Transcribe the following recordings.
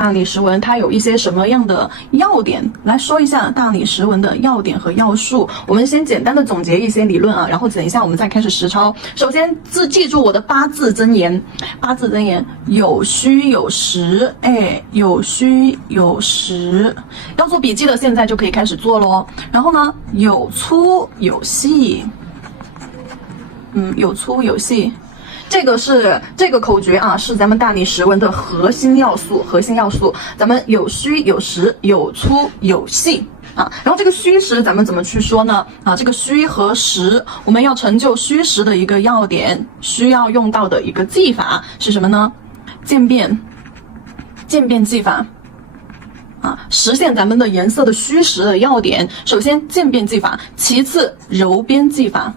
大理石纹它有一些什么样的要点，来说一下大理石纹的要点和要素。我们先简单的总结一些理论啊，然后等一下我们再开始实操。首先记住我的八字真言，有虚有实，有虚有实，要做笔记的现在就可以开始做咯。然后呢，有粗有细，有粗有细。这个口诀啊，是咱们大理石纹的核心要素。咱们有虚有实，有粗有细啊。然后这个虚实咱们怎么去说呢？啊，这个虚和实，我们要成就虚实的一个要点，需要用到的一个技法是什么呢？渐变技法。啊，实现咱们的颜色的虚实的要点，首先渐变技法，其次柔边技法。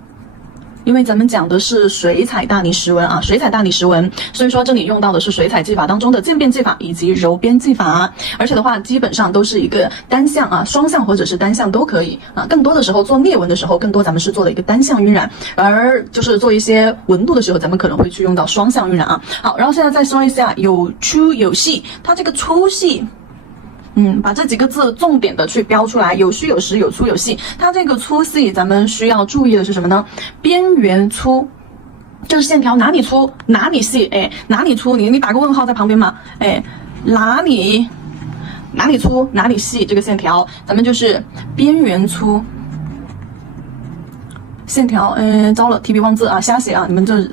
因为咱们讲的是水彩大理石纹啊，水彩大理石纹，所以说这里用到的是水彩技法当中的渐变技法以及柔边技法，而且的话基本上都是一个单向啊，双向或者是单向都可以啊。更多的时候做裂纹的时候，更多咱们是做的一个单向晕染，而就是做一些纹路的时候，咱们可能会去用到双向晕染啊。好，然后现在再说一下有粗有细，它这个粗细。把这几个字重点的去标出来，有虚有实，有粗有细。它这个粗细，咱们需要注意的是什么呢？边缘粗，就是线条哪里粗哪里细，哪里粗你打个问号在旁边嘛，哪里粗哪里细，这个线条咱们就是边缘粗。线条，糟了，提笔忘字啊，瞎写啊，你们这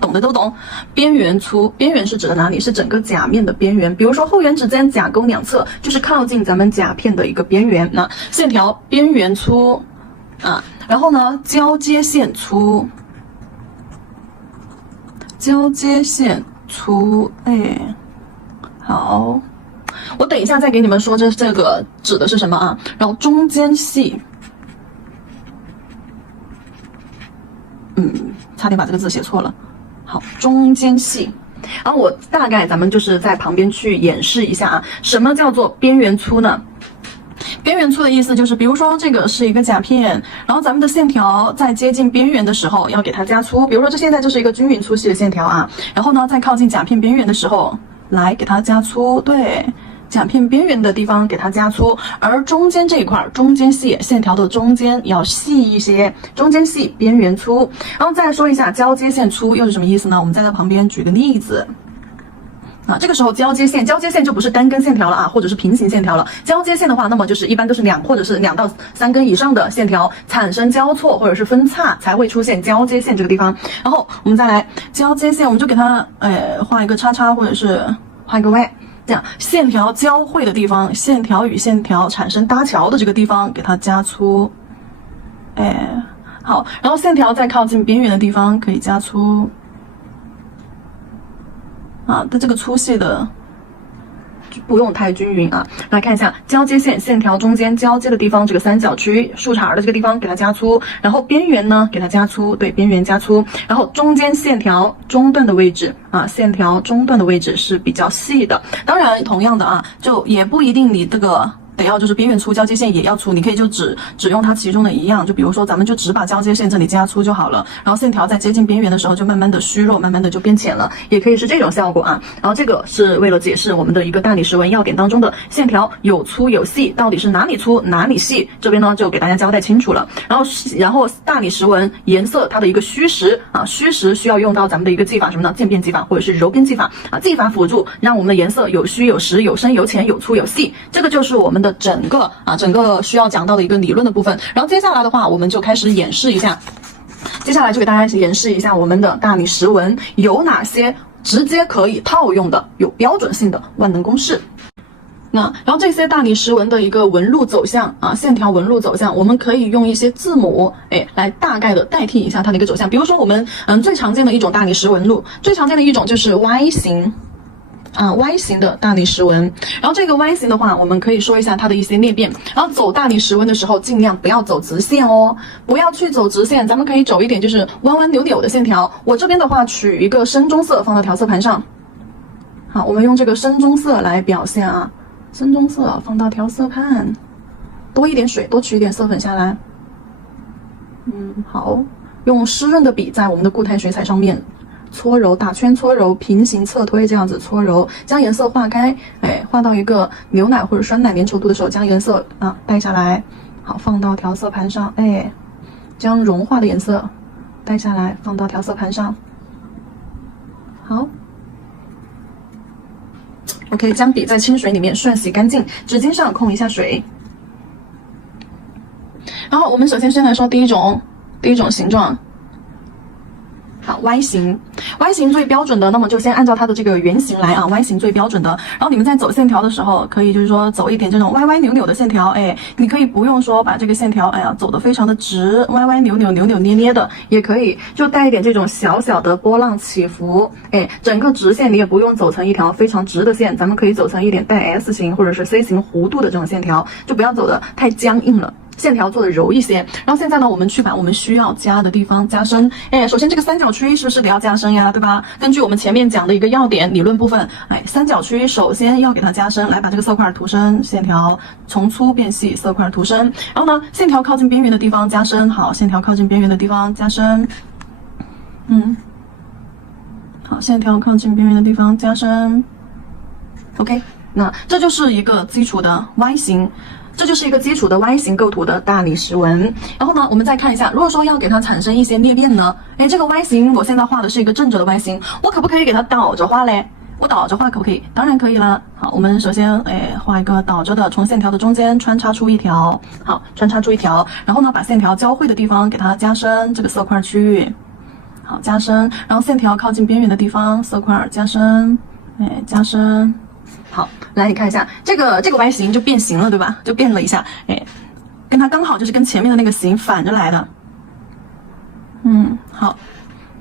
懂的都懂。边缘粗，边缘是指的哪里？是整个甲面的边缘，比如说后缘指尖甲沟两侧，就是靠近咱们甲片的一个边缘。那线条边缘粗啊，然后呢，交接线粗，好，我等一下再给你们说这个指的是什么啊？然后中间细，差点把这个字写错了。好，中间细。然后我大概咱们就是在旁边去演示一下啊，什么叫做边缘粗呢？边缘粗的意思就是，比如说这个是一个甲片，然后咱们的线条在接近边缘的时候要给它加粗，比如说这现在就是一个均匀粗细的线条啊，然后呢在靠近甲片边缘的时候来给它加粗，对。甲片边缘的地方给它加粗，而中间这一块中间细，线条的中间要细一些，中间细边缘粗。然后再说一下交接线粗又是什么意思呢？我们再在旁边举个例子啊，这个时候交接线就不是单根线条了啊，或者是平行线条了。交接线的话，那么就是一般都是或者是2到3根以上的线条产生交错或者是分叉才会出现交接线这个地方。然后我们再来交接线，我们就给它画一个叉叉或者是画一个 Y。这样线条交汇的地方，线条与线条产生搭桥的这个地方给它加粗，好，然后线条在靠近边缘的地方可以加粗，啊，但这个粗细的不用太均匀啊。来看一下交接线，线条中间交接的地方，这个三角区竖茬的这个地方给它加粗，然后边缘呢给它加粗，对，边缘加粗，然后中间线条中段的位置啊，线条中段的位置是比较细的。当然同样的啊，就也不一定你这个得要就是边缘粗，交接线也要粗，你可以就只用它其中的一样，就比如说咱们就只把交接线这里加粗就好了，然后线条在接近边缘的时候就慢慢的虚弱，慢慢的就变浅了，也可以是这种效果啊。然后这个是为了解释我们的一个大理石纹要点当中的线条有粗有细，到底是哪里粗哪里细，这边呢就给大家交代清楚了。然后大理石纹颜色它的一个虚实啊，虚实需要用到咱们的一个技法什么呢？渐变技法或者是柔边技法啊，技法辅助让我们的颜色有虚有实，有深有浅，有粗有细，这个就是我们的整个需要讲到的一个理论的部分。然后接下来的话我们就开始演示一下，接下来就给大家演示一下我们的大理石纹有哪些直接可以套用的有标准性的万能公式。然后这些大理石纹的一个纹路走向啊，线条纹路走向，我们可以用一些字母来大概的代替一下它的一个走向。比如说我们最常见的一种大理石纹路，最常见的一种就是 Y 型Y 型的大理石纹。然后这个 Y 型的话，我们可以说一下它的一些裂变。然后走大理石纹的时候，尽量不要走直线哦，不要去走直线，咱们可以走一点就是弯弯扭扭的线条。我这边的话取一个深棕色放到调色盘上，好，我们用这个深棕色来表现啊，深棕色放到调色盘，多一点水，多取一点色粉下来。好，用湿润的笔在我们的固态水彩上面搓揉，打圈搓揉，平行侧推这样子搓揉，将颜色化开，画到一个牛奶或者酸奶粘稠度的时候，将颜色带下来，好，放到调色盘上，将融化的颜色带下来，放到调色盘上，好。OK， 将笔在清水里面涮洗干净，纸巾上控一下水。然后我们首先来说第一种形状。好 ，Y 型，Y 型最标准的，那么就先按照它的这个圆形来啊 ，Y 型最标准的。然后你们在走线条的时候，可以就是说走一点这种歪歪扭扭的线条，你可以不用说把这个线条，走得非常的直，歪歪扭扭、扭扭捏捏的，也可以就带一点这种小小的波浪起伏，整个直线你也不用走成一条非常直的线，咱们可以走成一点带 S 型或者是 C 型弧度的这种线条，就不要走得太僵硬了。线条做的柔一些，然后现在呢，我们去把我们需要加的地方加深。首先这个三角区是不是得要加深呀，对吧？根据我们前面讲的一个要点理论部分，三角区首先要给它加深，来把这个色块涂深，线条从粗变细，色块涂深。然后呢，线条靠近边缘的地方加深，好，线条靠近边缘的地方加深，好，线条靠近边缘的地方加深。OK， 那这就是一个基础的 Y 型。这就是一个基础的 Y 型构图的大理石纹。然后呢，我们再看一下，如果说要给它产生一些裂变呢，这个 Y 型我现在画的是一个正着的 Y 型，我可不可以给它倒着画嘞？我倒着画可不可以？当然可以了。好，我们首先画一个倒着的，从线条的中间穿插出一条，好，穿插出一条，然后呢，把线条交汇的地方给它加深这个色块区域，好，加深，然后线条靠近边缘的地方色块加深，加深。好，来你看一下这个 Y 型就变形了，对吧？就变了一下，跟它刚好就是跟前面的那个形反着来的。好，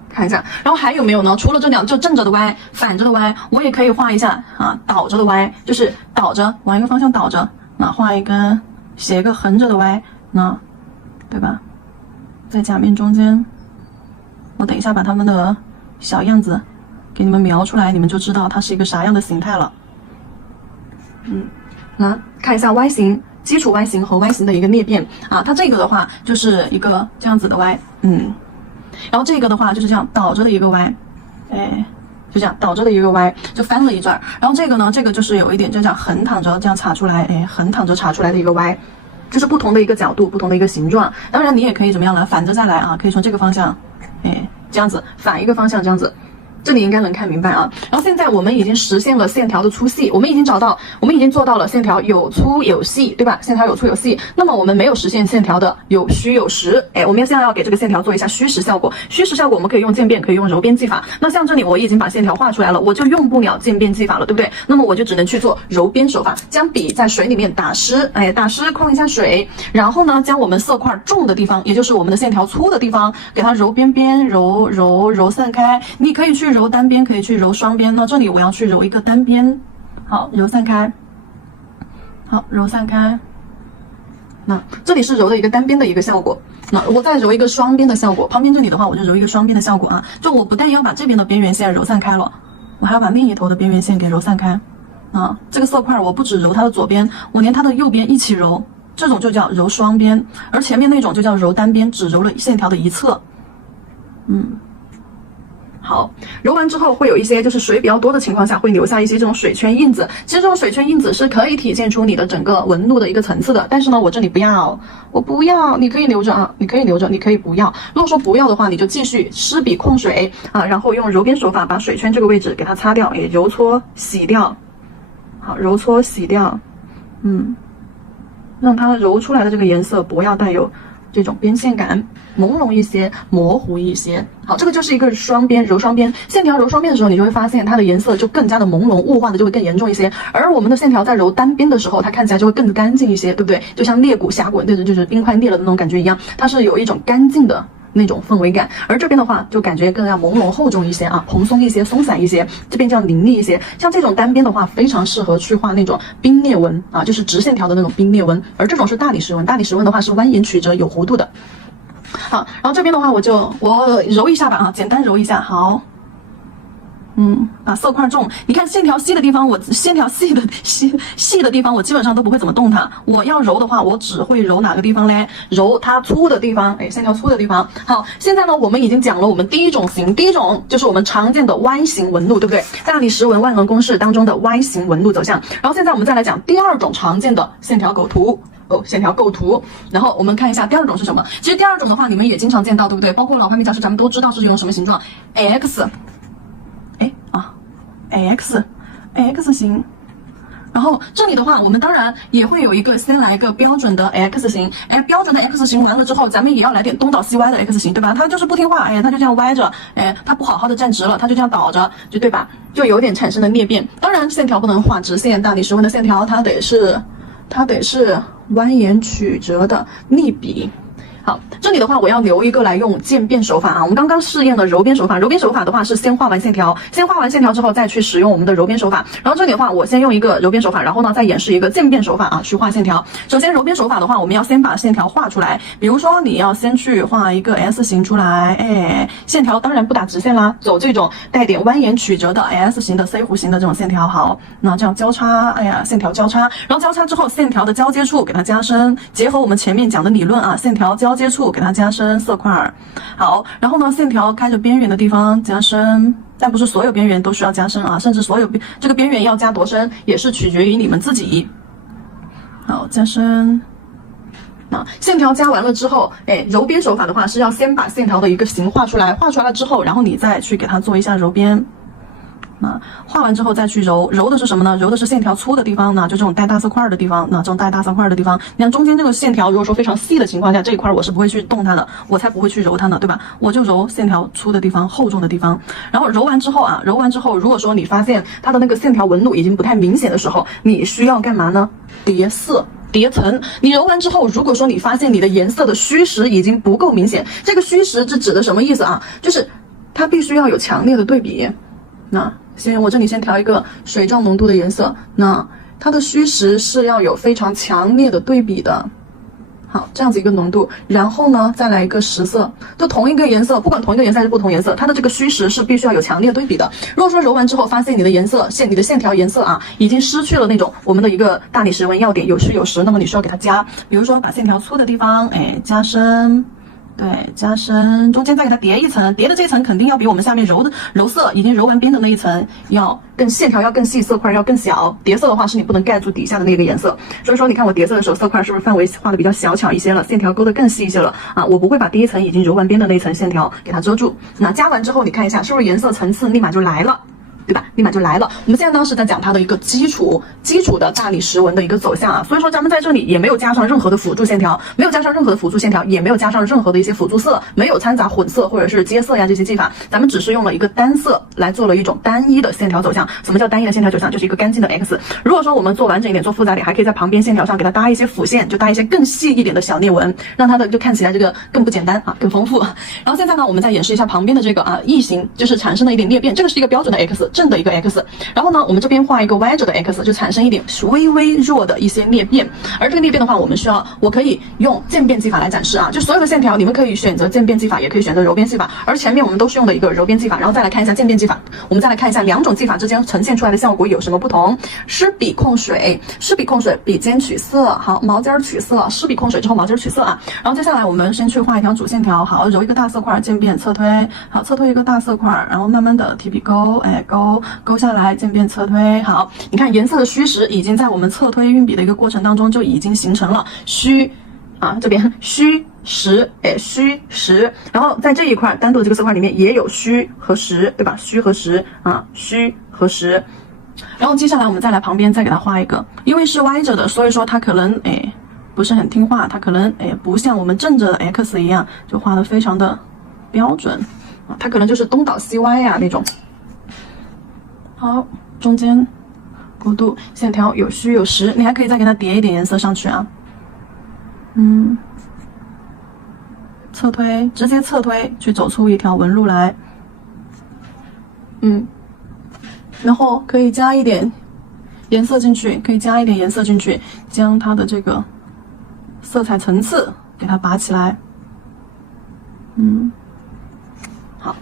看一下，然后还有没有呢？除了这两，就正着的 Y、反着的 Y， 我也可以画一下啊，倒着的 Y， 就是倒着往一个方向倒着，那画一根写一个横着的 Y， 那对吧？在甲面中间，我等一下把它们的小样子给你们描出来，你们就知道它是一个啥样的形态了。来看一下 Y 型，基础 Y 型和 Y 型的一个裂变啊，它这个的话就是一个这样子的 Y， 然后这个的话就是这样倒着的一个 Y， 就这样倒着的一个 Y， 就翻了一转。然后这个呢，这个就是有一点就这样横躺着这样插出来，横躺着插出来的一个 Y， 就是不同的一个角度，不同的一个形状。当然你也可以怎么样呢？反着再来啊，可以从这个方向，这样子反一个方向这样子。这里应该能看明白啊。然后现在我们已经实现了线条的粗细，我们已经做到了线条有粗有细，对吧？线条有粗有细。那么我们没有实现线条的有虚有实，我们现在要给这个线条做一下虚实效果。虚实效果我们可以用渐变，可以用柔边技法。那像这里我已经把线条画出来了，我就用不了渐变技法了，对不对？那么我就只能去做柔边手法，将笔在水里面打湿，打湿控一下水，然后呢，将我们色块重的地方，也就是我们的线条粗的地方，给它揉边边，揉散开。你可以去揉单边，可以去揉双边。那这里我要去揉一个单边，好，揉散开，好，揉散开。那这里是揉的一个单边的一个效果，那我再揉一个双边的效果。旁边这里的话，我就揉一个双边的效果啊，就我不但要把这边的边缘线揉散开了，我还要把另一头的边缘线给揉散开啊。这个色块我不只揉它的左边，我连它的右边一起揉，这种就叫揉双边，而前面那种就叫揉单边，只揉了线条的一侧。好，揉完之后会有一些就是水比较多的情况下会留下一些这种水圈印子，其实这种水圈印子是可以体现出你的整个纹路的一个层次的，但是呢我这里不要，我不要，你可以留着啊，你可以留着，你可以不要。如果说不要的话，你就继续湿笔控水啊，然后用揉边手法把水圈这个位置给它擦掉，也揉搓洗掉。好，揉搓洗掉，让它揉出来的这个颜色不要带有这种边线感，朦胧一些，模糊一些。好，这个就是一个双边揉双边，线条揉双边的时候，你就会发现它的颜色就更加的朦胧，雾化的就会更严重一些。而我们的线条在揉单边的时候，它看起来就会更干净一些，对不对？就像裂谷峡谷那种就是冰块裂了的那种感觉一样，它是有一种干净的那种氛围感。而这边的话就感觉更要朦胧厚重一些啊，蓬松一些，松散一些，这边叫凌厉一些。像这种单边的话非常适合去画那种冰裂纹啊，就是直线条的那种冰裂纹。而这种是大理石纹，大理石纹的话是蜿蜒曲折有弧度的。好，然后这边的话我揉一下吧啊，简单揉一下。好，把色块重，你看线条细的地方，线条细的地方，我基本上都不会怎么动它。我要揉的话，我只会揉哪个地方嘞？揉它粗的地方，线条粗的地方。好，现在呢，我们已经讲了我们第一种型，第一种就是我们常见的 Y 型纹路，对不对？大理石纹万能公式当中的 Y 型纹路走向。然后现在我们再来讲第二种常见的线条构图。线条构图，然后我们看一下第二种是什么。其实第二种的话，你们也经常见到，对不对？包括老花眉角质，咱们都知道是用什么形状 X 型。然后这里的话，我们当然也会有一个先来一个标准的 X 型，标准的 X 型完了之后，咱们也要来点东倒西歪的 X 型，对吧？它就是不听话，它就这样歪着，它不好好的站直了，它就这样倒着，就对吧？就有点产生了裂变。当然线条不能画直线，大理石纹的线条它得是蜿蜒曲折的逆笔。好，这里的话我要留一个来用渐变手法啊。我们刚刚试验了揉边手法，揉边手法的话是先画完线条之后再去使用我们的揉边手法。然后这里的话我先用一个揉边手法，然后呢再演示一个渐变手法啊，去画线条。首先揉边手法的话，我们要先把线条画出来。比如说你要先去画一个 S 型出来，线条当然不打直线啦，走这种带点蜿蜒曲折的 S 型的 C 弧形的这种线条。好，那这样交叉，线条交叉，然后交叉之后线条的交接处给它加深，结合我们前面讲的理论啊，线条交接处给它加深色块。好，然后呢线条开着边缘的地方加深，但不是所有边缘都需要加深啊，甚至所有这个边缘要加多深也是取决于你们自己。好，加深。线条加完了之后，揉边手法的话是要先把线条的一个形画出来，画出来了之后，然后你再去给它做一下揉边。画完之后再去揉的是什么呢？揉的是线条粗的地方呢，就这种带大色块的地方。这种带大色块的地方，你看中间这个线条，如果说非常细的情况下，这一块我是不会去动它的，我才不会去揉它呢，对吧？我就揉线条粗的地方、厚重的地方。然后揉完之后，如果说你发现它的那个线条纹路已经不太明显的时候，你需要干嘛呢？叠色。叠层，你揉完之后，如果说你发现你的颜色的虚实已经不够明显，这个虚实是指的什么意思啊？就是它必须要有强烈的对比。我这里先调一个水状浓度的颜色，那它的虚实是要有非常强烈的对比的。好，这样子一个浓度，然后呢再来一个实色，就同一个颜色，不管同一个颜色还是不同颜色，它的这个虚实是必须要有强烈对比的。如果说揉完之后发现你的颜色你的线条颜色啊已经失去了那种我们的一个大理石纹要点有虚有实，那么你需要给它加，比如说把线条粗的地方加深。对，加深，中间再给它叠一层，叠的这一层肯定要比我们下面揉色已经揉完边的那一层要线条要更细，色块要更小。叠色的话是你不能盖住底下的那个颜色，所以说你看我叠色的时候，色块是不是范围画的比较小巧一些了，线条勾得更细一些了啊？我不会把第一层已经揉完边的那一层线条给它遮住。那加完之后，你看一下是不是颜色层次立马就来了？对吧？立马就来了。我们现在呢是在讲它的一个基础的大理石纹的一个走向啊，所以说咱们在这里也没有加上任何的辅助线条，也没有加上任何的一些辅助色，没有掺杂混色或者是接色呀这些技法，咱们只是用了一个单色来做了一种单一的线条走向。什么叫单一的线条走向？就是一个干净的 X。如果说我们做完整一点，做复杂点，还可以在旁边线条上给它搭一些辅线，就搭一些更细一点的小裂纹，让它的就看起来这个更不简单啊，更丰富。然后现在呢，我们再演示一下旁边的这个异形，就是产生了一点裂变，这个是一个标准的 X。正的一个 X， 然后呢，我们这边画一个歪着的 X， 就产生一点微微弱的一些裂变。而这个裂变的话，我可以用渐变技法来展示啊，就所有的线条，你们可以选择渐变技法，也可以选择揉边技法。而前面我们都是用的一个揉边技法，然后再来看一下渐变技法。我们再来看一下两种技法之间呈现出来的效果有什么不同。湿笔控水，笔尖取色，好，毛尖取色，湿笔控水之后毛尖取色啊。然后接下来我们先去画一条主线条，好，揉一个大色块，渐变侧推，好，侧推一个大色块，然后慢慢的提笔勾，勾下来，渐变侧推。好，你看颜色的虚实已经在我们侧推运笔的一个过程当中就已经形成了虚啊，这边虚实，虚实，然后在这一块单独的这个色块里面也有虚和实，对吧？虚和实啊，虚和实。然后接下来我们再来旁边再给它画一个，因为是歪着的，所以说它可能不是很听话，它可能不像我们正着的 X 一样就画得非常的标准啊，它可能就是东倒西歪呀那种。好，中间弧度线条有虚有实，你还可以再给它叠一点颜色上去啊。侧推，直接侧推去走出一条纹路来。然后可以加一点颜色进去，将它的这个色彩层次给它拔起来。好，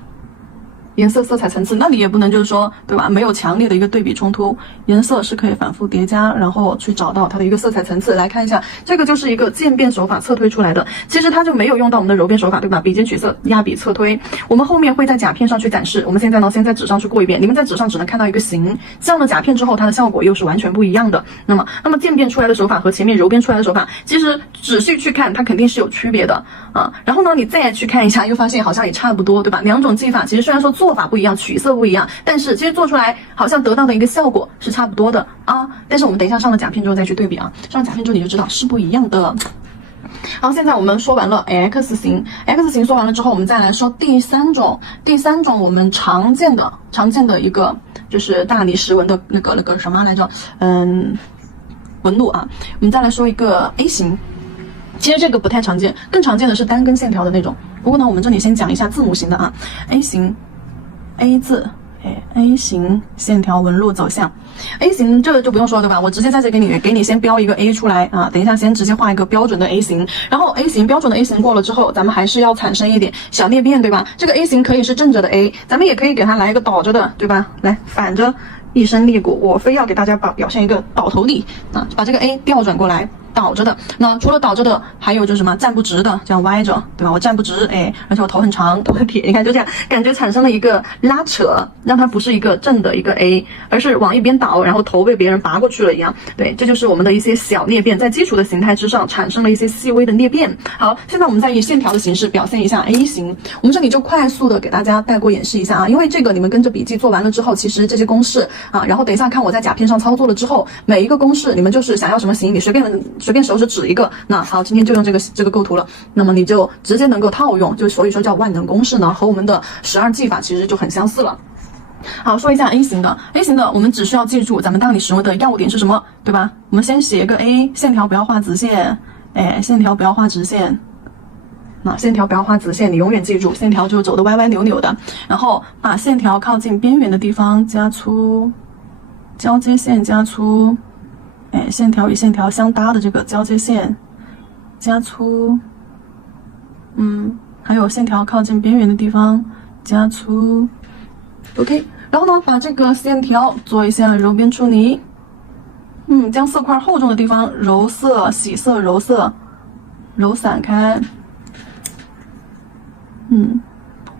颜色色彩层次，那你也不能就是说，对吧？没有强烈的一个对比冲突，颜色是可以反复叠加，然后去找到它的一个色彩层次。来看一下，这个就是一个渐变手法侧推出来的，其实它就没有用到我们的柔变手法，对吧？笔尖取色，压笔侧推，我们后面会在甲片上去展示。我们现在呢，先在纸上去过一遍，你们在纸上只能看到一个形，上了甲片之后，它的效果又是完全不一样的。那么渐变出来的手法和前面柔变出来的手法，其实仔细去看，它肯定是有区别的啊。然后呢，你再去看一下，又发现好像也差不多，对吧？两种技法其实虽然说做法不一样，取色不一样，但是其实做出来好像得到的一个效果是差不多的啊。但是我们等一下上了甲片之后再去对比啊，上了甲片之后你就知道是不一样的。好，现在我们说完了 X 型说完了之后，我们再来说第三种我们常见的一个就是大理石纹的那个什么来着，纹路啊。我们再来说一个 A 型。其实这个不太常见，更常见的是单根线条的那种。不过呢，我们这里先讲一下字母型的啊 ，A 型 ，A 字，A 型线条纹路走向。A 型这个就不用说对吧？我直接在这给你先标一个 A 出来啊，等一下先直接画一个标准的 A 型，然后 A 型标准的 A 型过了之后，咱们还是要产生一点小裂变对吧？这个 A 型可以是正着的 A， 咱们也可以给它来一个倒着的对吧？来反着一伸肋骨，我非要给大家表现一个倒头立啊，把这个 A 调转过来。倒着的，那除了倒着的，还有就是什么站不直的，这样歪着，对吧？我站不直，而且我头很长，头很铁，你看就这样，感觉产生了一个拉扯，让它不是一个正的一个 A， 而是往一边倒，然后头被别人拔过去了一样。对，这就是我们的一些小裂变，在基础的形态之上产生了一些细微的裂变。好，现在我们再以线条的形式表现一下 A 型，我们这里就快速的给大家带过演示一下啊，因为这个你们跟着笔记做完了之后，其实这些公式啊，然后等一下看我在甲片上操作了之后，每一个公式你们就是想要什么形，你随便手指指一个，那好，今天就用这个构图了，那么你就直接能够套用，就所以说叫万能公式呢，和我们的12技法其实就很相似了。好，说一下 A 型的，我们只需要记住咱们大理石纹的要点是什么，对吧？我们先写一个 A， 线条不要画直线，线条不要画直线。那线条不要画直线，你永远记住，线条就走的歪歪扭扭的，然后把线条靠近边缘的地方加粗，交接线加粗。线条与线条相搭的这个交接线加粗，还有线条靠近边缘的地方加粗 ，OK。然后呢，把这个线条做一下柔边处理，将色块厚重的地方揉色、洗色、揉色，揉散开，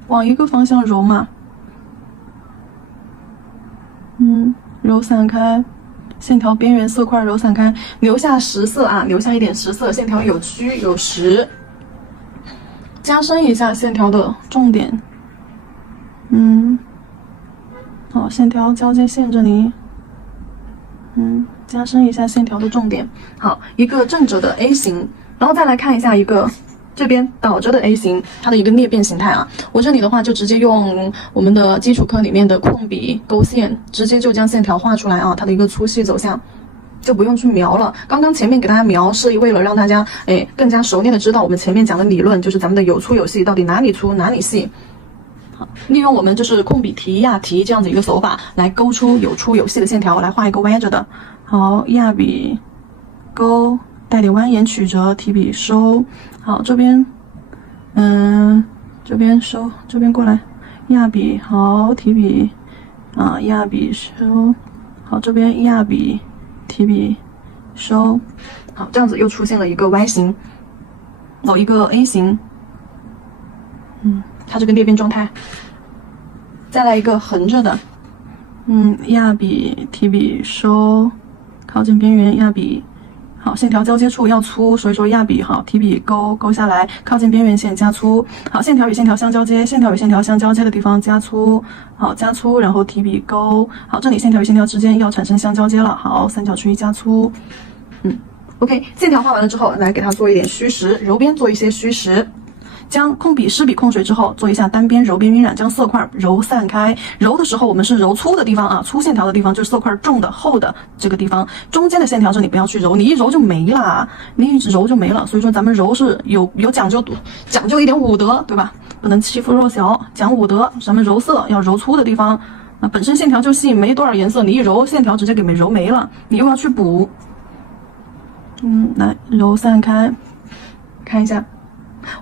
往一个方向揉嘛，揉散开。线条边缘色块揉散开，留下实色啊，留下一点实色，线条有虚有实，加深一下线条的重点。好，线条交接线这里，加深一下线条的重点。好，一个正着的 A 型，然后再来看一下一个这边倒着的 A 型，它的一个裂变形态啊。我这里的话就直接用我们的基础课里面的控笔勾线，直接就将线条画出来啊，它的一个粗细走向。就不用去描了，刚刚前面给大家描是为了让大家更加熟练的知道我们前面讲的理论，就是咱们的有粗有细到底哪里粗哪里细。好，利用我们就是控笔提压提这样的一个手法来勾出有粗有细的线条，来画一个歪着的。好，压笔勾，带点蜿蜒曲折，提笔收。好，这边这边收，这边过来，压笔好，提笔啊，压笔收。好，这边压笔提笔收。好，这样子又出现了一个 Y 型，一个 A 型。它这个裂变状态。再来一个横着的，压笔提笔收，靠近边缘压笔。好，线条交接处要粗，所以说压笔好，提笔勾下来，靠近边缘线加粗。好，线条与线条相交接，线条与线条相交接的地方加粗。好，加粗，然后提笔勾。好，这里线条与线条之间要产生相交接了。好，三角区域加粗。OK， 线条画完了之后，来给它做一点虚实，柔边做一些虚实。将控笔湿笔控水之后，做一下单边揉边晕染，将色块揉散开。揉的时候，我们是揉粗的地方啊，粗线条的地方就是色块重的厚的这个地方。中间的线条这里不要去揉，你一揉就没了，你一揉就没了。所以说咱们揉是有讲究一点武德，对吧？不能欺负弱小，讲武德。咱们揉色要揉粗的地方，本身线条就细，没多少颜色，你一揉线条直接给揉没了，你又要去补。来揉散开，看一下。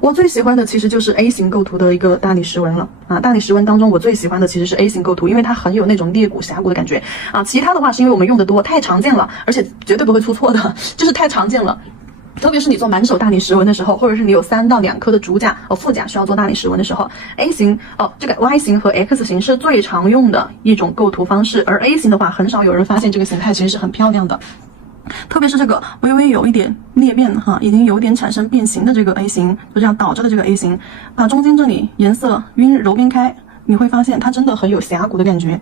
我最喜欢的其实就是 A 型构图的一个大理石纹了啊！大理石纹当中，我最喜欢的其实是 A 型构图，因为它很有那种裂谷峡谷的感觉啊。其他的话是因为我们用的多，太常见了，而且绝对不会出错的，就是太常见了。特别是你做满手大理石纹的时候，或者是你有3到2颗的主甲副甲需要做大理石纹的时候 ，A 型这个 Y 型和 X 型是最常用的一种构图方式，而 A 型的话，很少有人发现这个形态其实是很漂亮的。特别是这个微微有一点裂变哈，已经有点产生变形的这个 A 型，就这样倒着的这个 A 型，把中间这里颜色揉边开，你会发现它真的很有峡谷的感觉。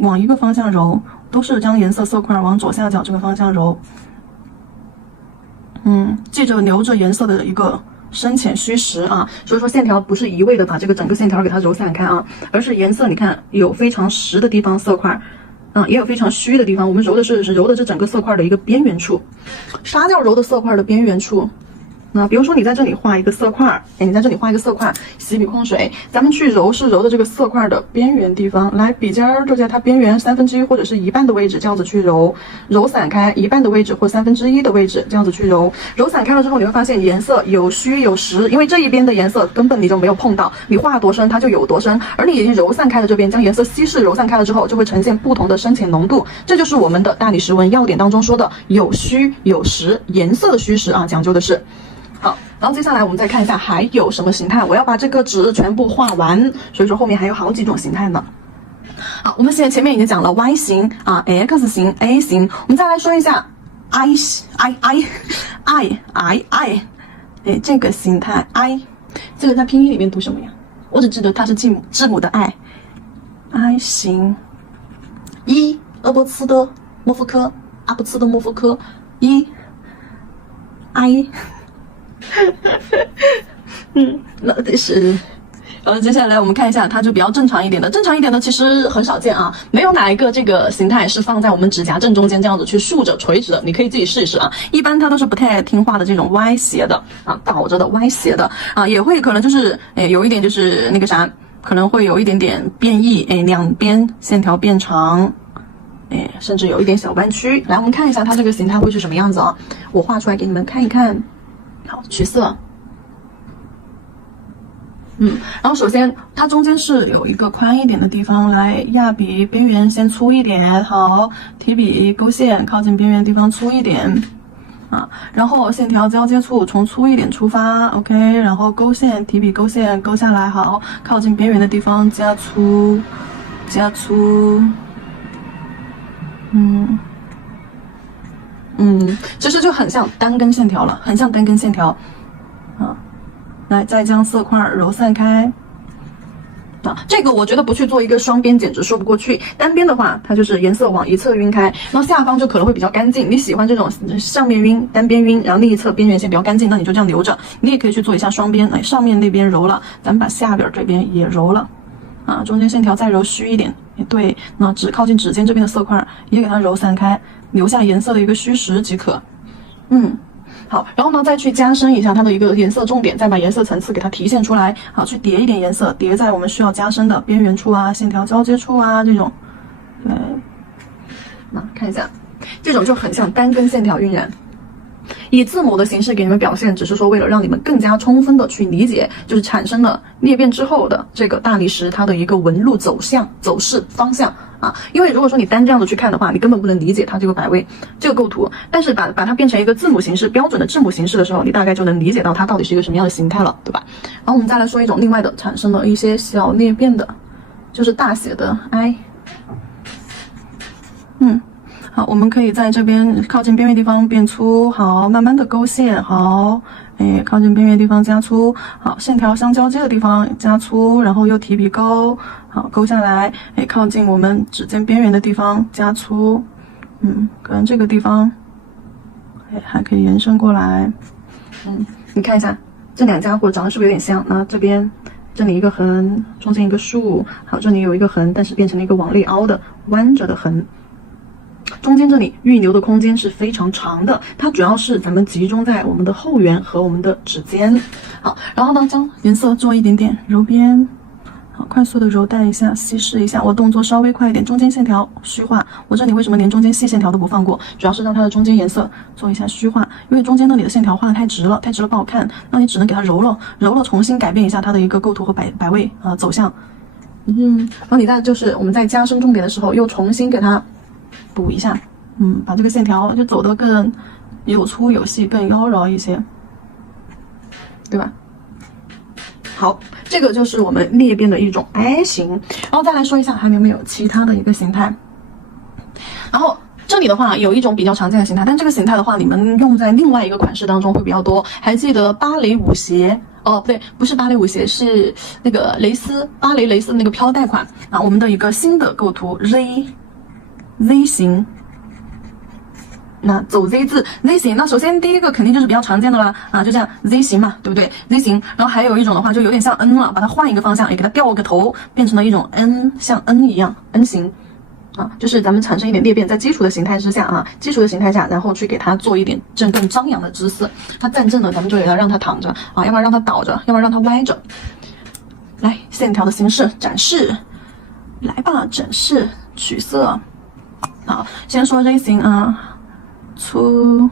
往一个方向揉，都是将颜色色块往左下角这个方向揉。记着留着颜色的一个深浅虚实啊，所以说线条不是一味的把这个整个线条给它揉散开啊，而是颜色你看有非常实的地方色块。也有非常虚的地方，我们揉的是揉的这整个色块的一个边缘处，杀掉揉的色块的边缘处。那比如说你在这里画一个色块，你在这里画一个色块，洗笔控水，咱们去揉是揉的这个色块的边缘地方，来笔尖儿就在它边缘1/3或者是1半的位置，这样子去揉，揉散开1半的位置或1/3的位置，这样子去揉，揉散开了之后，你会发现颜色有虚有实，因为这一边的颜色根本你就没有碰到，你画多深它就有多深，而你已经揉散开了这边，将颜色稀释揉散开了之后，就会呈现不同的深浅浓度，这就是我们的大理石纹要点当中说的有虚有实，颜色的虚实啊，讲究的是。好，然后接下来我们再看一下还有什么形态，我要把这个纸全部画完，所以说后面还有好几种形态呢。好，我们现在前面已经讲了 Y 型啊 X 型 A 型，我们再来说一下 I， 这个形态 I， 这个在拼音里面读什么呀？我只记得它是字母的 I 型，一阿波茨的莫夫科，阿波茨的莫夫科I。那得是，接下来我们看一下，它就比较正常一点的，其实很少见啊，没有哪一个这个形态是放在我们指甲正中间这样子去竖着垂直的，你可以自己试一试啊。一般它都是不太听话的这种歪斜的啊，倒着的歪斜的啊，也会可能就是有一点就是那个啥，可能会有一点点变异，两边线条变长。甚至有一点小弯曲。来，我们看一下它这个形态会是什么样子啊？我画出来给你们看一看。好，取色。然后首先它中间是有一个宽一点的地方，来压笔边缘先粗一点，好，提笔勾线，靠近边缘的地方粗一点啊，然后线条交接处从粗一点出发 ，OK， 然后勾线，提笔勾线勾下来，好，靠近边缘的地方加粗，其实就很像单根线条了，啊，来再将色块揉散开。这个我觉得不去做一个双边简直说不过去，单边的话它就是颜色往一侧晕开，然后下方就可能会比较干净，你喜欢这种上面晕单边晕，然后另一侧边缘线比较干净，那你就这样留着。你也可以去做一下双边，上面那边揉了，咱们把下边这边也揉了啊，中间线条再揉虚一点也对，那靠近指尖这边的色块也给它揉散开，留下颜色的一个虚实即可。好，然后呢，再去加深一下它的一个颜色重点，再把颜色层次给它体现出来。好，去叠一点颜色，叠在我们需要加深的边缘处啊、线条交接处啊这种。那看一下，这种就很像单根线条晕染。以字母的形式给你们表现，只是说为了让你们更加充分的去理解，就是产生了裂变之后的这个大理石它的一个纹路走向、走势、方向啊。因为如果说你单这样子去看的话，你根本不能理解它这个摆位、这个构图。但是把它变成一个字母形式、标准的字母形式的时候，你大概就能理解到它到底是一个什么样的形态了，对吧？然后我们再来说一种另外的产生了一些小裂变的，就是大写的 I。好，我们可以在这边靠近边缘地方变粗，好，慢慢的勾线，好，靠近边缘地方加粗，好，线条相交接的地方加粗，然后又提笔勾，好，勾下来，靠近我们指尖边缘的地方加粗，可能这个地方，还可以延伸过来，你看一下这两家伙长得是不是有点像？那这边这里一个横，中间一个竖，好，这里有一个横，但是变成了一个往内凹的弯着的横。中间这里预留的空间是非常长的，它主要是咱们集中在我们的后缘和我们的指尖。好，然后呢，将颜色做一点点揉边，好，好，快速的揉带一下，稀释一下。我动作稍微快一点，中间线条虚化。我这里为什么连中间细线条都不放过？主要是让它的中间颜色做一下虚化，因为中间那里的线条画的太直了，太直了不好看。那你只能给它揉了，揉了重新改变一下它的一个构图和摆位走向。然后你在就是我们在加深重点的时候，又重新给它补一下。把这个线条就走得更有粗有细，更妖娆一些，对吧？好，这个就是我们裂变的一种 I 型，然后再来说一下还有没有其他的一个形态。然后这里的话有一种比较常见的形态，但这个形态的话你们用在另外一个款式当中会比较多。还记得芭蕾舞鞋？哦，不对，不是芭蕾舞鞋，是那个蕾丝，芭蕾蕾丝的那个飘带款啊。我们的一个新的构图 Z 型。那走 Z 字 Z 型，那首先第一个肯定就是比较常见的啦就这样 Z 型嘛，对不对 ？Z 型，然后还有一种的话就有点像 N 了，把它换一个方向，也给它掉个头，变成了一种 N， 像 N 一样 N 型就是咱们产生一点裂变，在基础的形态之下基础的形态下，然后去给它做一点更张扬的姿势。它站正了，咱们就给它让它躺着要不然让它倒着，要不然让它歪着。来，线条的形式展示，来吧，展示取色。好，先说 Z 型粗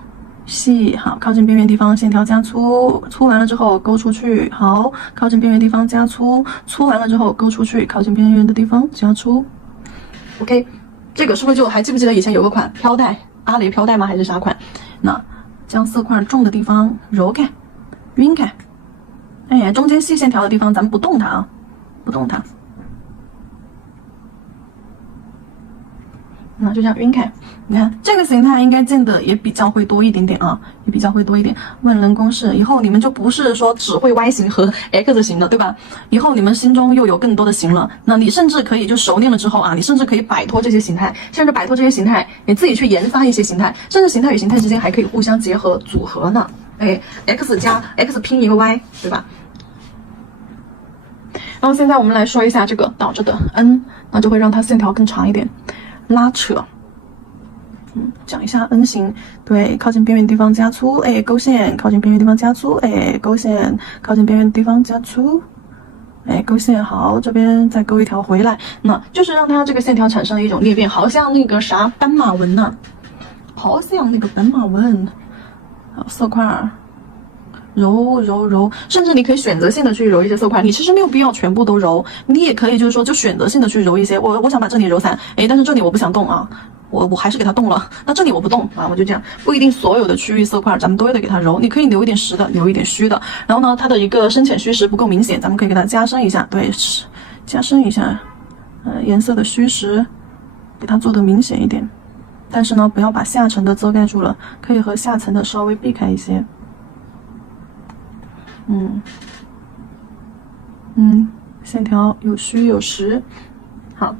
细，好，靠近边缘地方线条加粗，粗完了之后勾出去，好，靠近边缘地方加粗，粗完了之后勾出去，靠近边缘的地方加粗。OK， 这个是不是就还记不记得以前有个款飘带，芭蕾飘带吗？还是啥款？那将色块重的地方揉开、晕开，中间细线条的地方咱们不动它不动它。就这样晕开，你看这个形态应该见的也比较会多一点点也比较会多一点。万能公式以后你们就不是说只会 Y 型和 X 型了，对吧？以后你们心中又有更多的型了，那你甚至可以就熟练了之后你甚至可以摆脱这些形态，甚至摆脱这些形态，你自己去研发一些形态，甚至形态与形态之间还可以互相结合组合呢。X 加 X 拼一个 Y， 对吧？然后现在我们来说一下这个倒着的 N， 那就会让它线条更长一点。拉扯，讲一下 N 型，对，靠近边缘地方加粗，勾线，靠近边缘地方加粗，勾线，靠近边缘地方加粗，勾线，好，这边再勾一条回来，那就是让它这个线条产生了一种裂变，好像那个啥斑马纹好像那个斑马纹，好，色块。揉，甚至你可以选择性的去揉一些色块，你其实没有必要全部都揉，你也可以就是说就选择性的去揉一些。我想把这里揉散，但是这里我不想动我还是给它动了，那这里我不动我就这样，不一定所有的区域色块咱们都得给它揉，你可以留一点实的，留一点虚的。然后呢，它的一个深浅虚实不够明显，咱们可以给它加深一下，对，加深一下，颜色的虚实给它做的明显一点，但是呢，不要把下层的遮盖住了，可以和下层的稍微避开一些。线条有虚有实，好，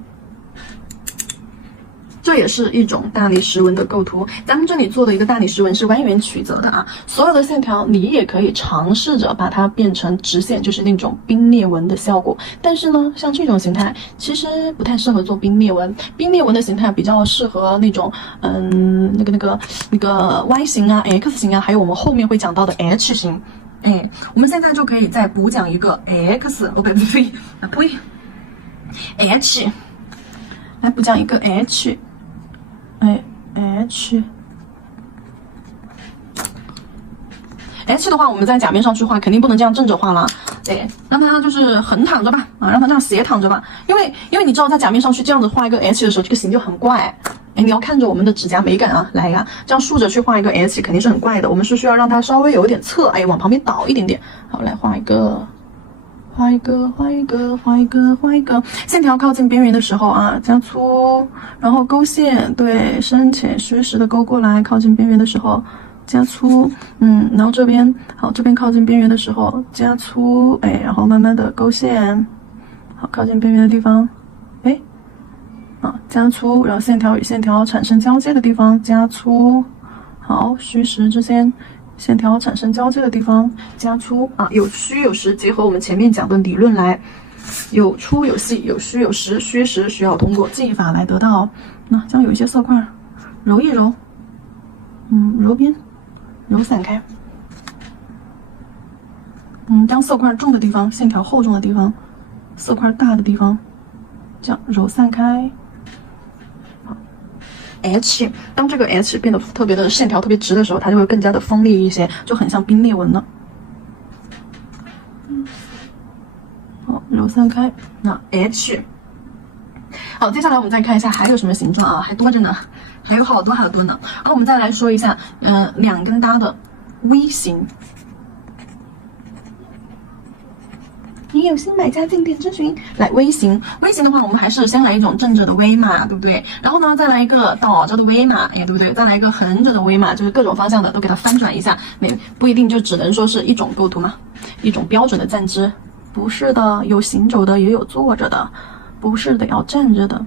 这也是一种大理石纹的构图。咱们这里做的一个大理石纹是蜿蜒曲折的所有的线条你也可以尝试着把它变成直线，就是那种冰裂纹的效果。但是呢，像这种形态其实不太适合做冰裂纹，冰裂纹的形态比较适合那种那个 Y 型X 型还有我们后面会讲到的 H 型。我们现在就可以再补讲一个 X， H， 来补讲一个 H， H 的话，我们在甲面上去画，肯定不能这样正着画啦，让它就是横躺着吧，让它这样斜躺着吧，因为你知道在甲面上去这样子画一个 H 的时候，这个形就很怪。你要看着我们的指甲美感来呀，这样竖着去画一个 H 肯定是很怪的，我们是需要让它稍微有一点侧，往旁边倒一点点。好，来画一个，线条靠近边缘的时候加粗，然后勾线，对，深浅虚实的勾过来，靠近边缘的时候加粗，然后这边好，这边靠近边缘的时候加粗，然后慢慢的勾线，好，靠近边缘的地方，加粗，然后线条与线条产生交接的地方加粗，好，虚实之间线条产生交接的地方加粗有虚有实，结合我们前面讲的理论来，有粗有细，有虚有实，虚实需要通过技法来得到。那将有一些色块揉一揉，揉边，揉散开，将色块重的地方，线条厚重的地方色块大的地方，这样揉散开。H， 当这个 H 变得特别的线条特别直的时候，它就会更加的锋利一些，就很像冰裂纹了。好，揉散开。那 H， 好，接下来我们再看一下还有什么形状啊？还多着呢，还有好多好多呢。然后我们再来说一下，两根搭的 V 型。你有新买家进店咨询，来微型的话，我们还是先来一种正着的 V 嘛，对不对？然后呢，再来一个倒着的 V 嘛，对不对？再来一个横着的 V 嘛，就是各种方向的都给它翻转一下，不一定就只能说是一种构图嘛，一种标准的站姿，不是的，有行走的，也有坐着的，不是的，要站着的。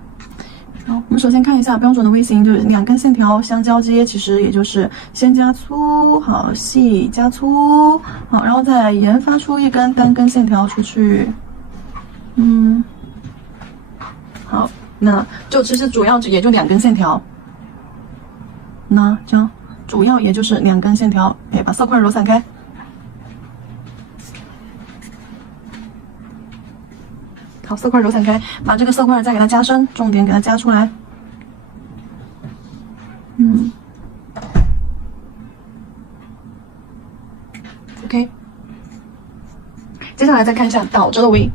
好，我们首先看一下标准的 V 型，就是两根线条相交接，其实也就是先加粗，好细加粗，好，然后再研发出一根单根线条出去。好，那就其实主要也就两根线条，那这样主要也就是两根线条，把色块揉散开。好，色块揉散开，把这个色块再给它加深，重点给它加出来。OK。接下来再看一下倒着的 V，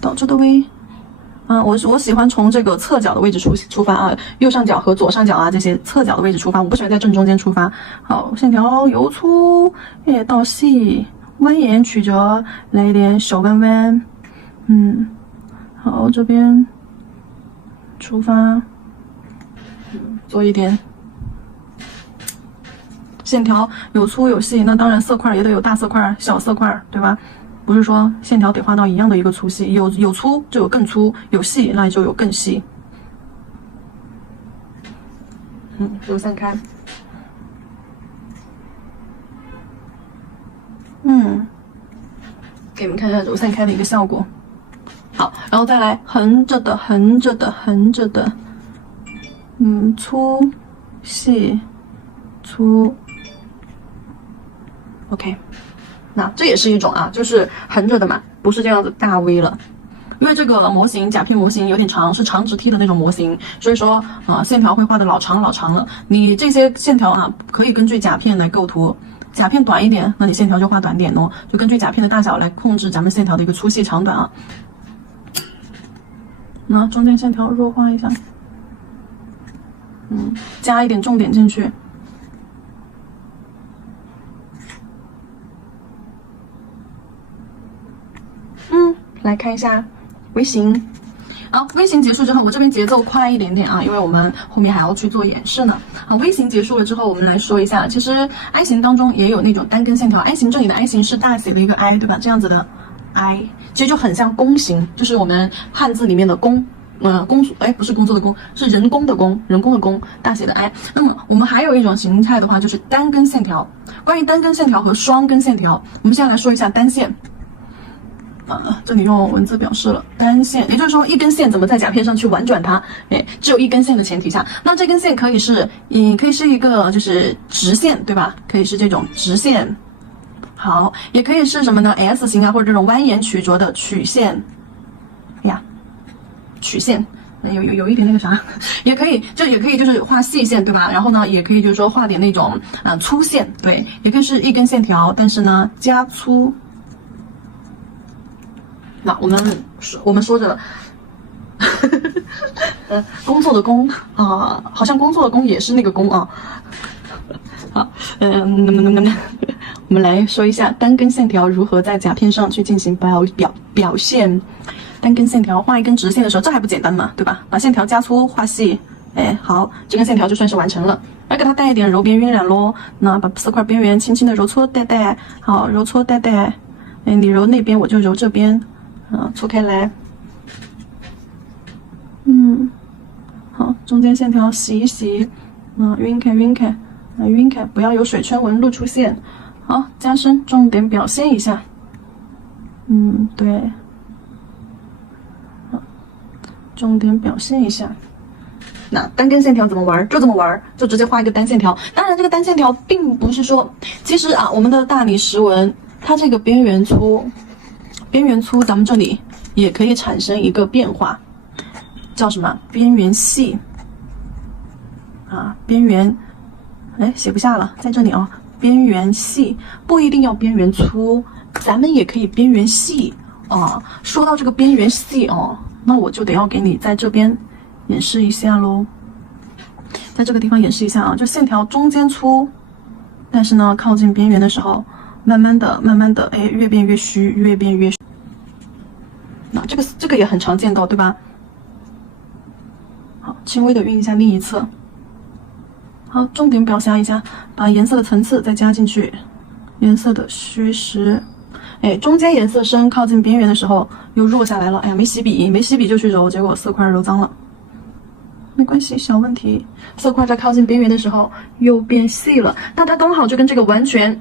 倒着的 V， 我喜欢从这个侧角的位置出发啊，右上角和左上角啊这些侧角的位置出发，我不喜欢在正中间出发。好，线条由粗到细，蜿蜒曲折，来一点小弯弯。好，这边出发，做一点线条有粗有细，那当然色块也得有大色块、小色块，对吧？不是说线条得画到一样的一个粗细，有粗就有更粗，有细那就有更细。揉散开。给你们看一下揉散开的一个效果。好，然后再来横着的，粗细粗 ，OK， 那这也是一种啊，就是横着的嘛，不是这样子大 V 了，因为这个模型甲片模型有点长，是长直梯的那种模型，所以说线条会画的老长了。你这些线条啊，可以根据甲片来构图。甲片短一点，那你线条就画短点哦，就根据甲片的大小来控制咱们线条的一个粗细长短啊。那中间线条弱化一下，加一点重点进去。来看一下微型。好，微型结束之后，我这边节奏快一点点啊，因为我们后面还要去做演示呢。好，微型结束了之后，我们来说一下，其实 I 型当中也有那种单根线条。I 型这里的 I 型是大写的一个 I， 对吧？这样子的 I， 其实就很像弓形，就是我们汉字里面的弓。不是工作的工，是人工的工，大写的 I。那么我们还有一种形态的话，就是单根线条。关于单根线条和双根线条，我们现在来说一下单线。这里用文字表示了单线，也就是说一根线怎么在甲片上去婉转它，只有一根线的前提下，那这根线可以是一个就是直线，对吧？可以是这种直线，好，也可以是什么呢 ？S 型啊，或者这种蜿蜒曲折的曲线，曲线。有一点那个啥，也可以就是画细线，对吧？然后呢，也可以就是说画点那种粗线，对，也可以是一根线条，但是呢加粗。那我们说着工作的工啊，好像工作的工也是那个工啊。好，我们来说一下单根线条如何在甲片上去进行表现。单根线条画一根直线的时候，这还不简单嘛，对吧？把线条加粗画细，好，这根线条就算是完成了。来给它带一点揉边晕染咯，那把色块边缘轻轻的揉搓带，好，揉搓带，你揉那边我就揉这边。搓开来，好，中间线条洗一洗，晕开，不要有水圈纹路出现。好，加深，重点表现一下。对，好，重点表现一下。那单根线条怎么玩？就这么玩，就直接画一个单线条。当然，这个单线条并不是说，其实我们的大理石纹它这个边缘粗，咱们这里也可以产生一个变化，叫什么？边缘细啊，边缘，哎，写不下了，在这里啊，边缘细，不一定要边缘粗，咱们也可以边缘细啊。说到这个边缘细哦，那我就得要给你在这边演示一下喽，在这个地方演示一下啊，就线条中间粗，但是呢，靠近边缘的时候，慢慢的，哎，越变越虚，越变越虚。那这个也很常见到，对吧？好，轻微的晕一下另一侧。好，重点表达一下，把颜色的层次再加进去，颜色的虚实。哎，中间颜色深，靠近边缘的时候又弱下来了。哎呀，没洗笔就去揉，结果色块揉脏了。没关系，小问题。色块在靠近边缘的时候又变细了，那它刚好就跟这个完全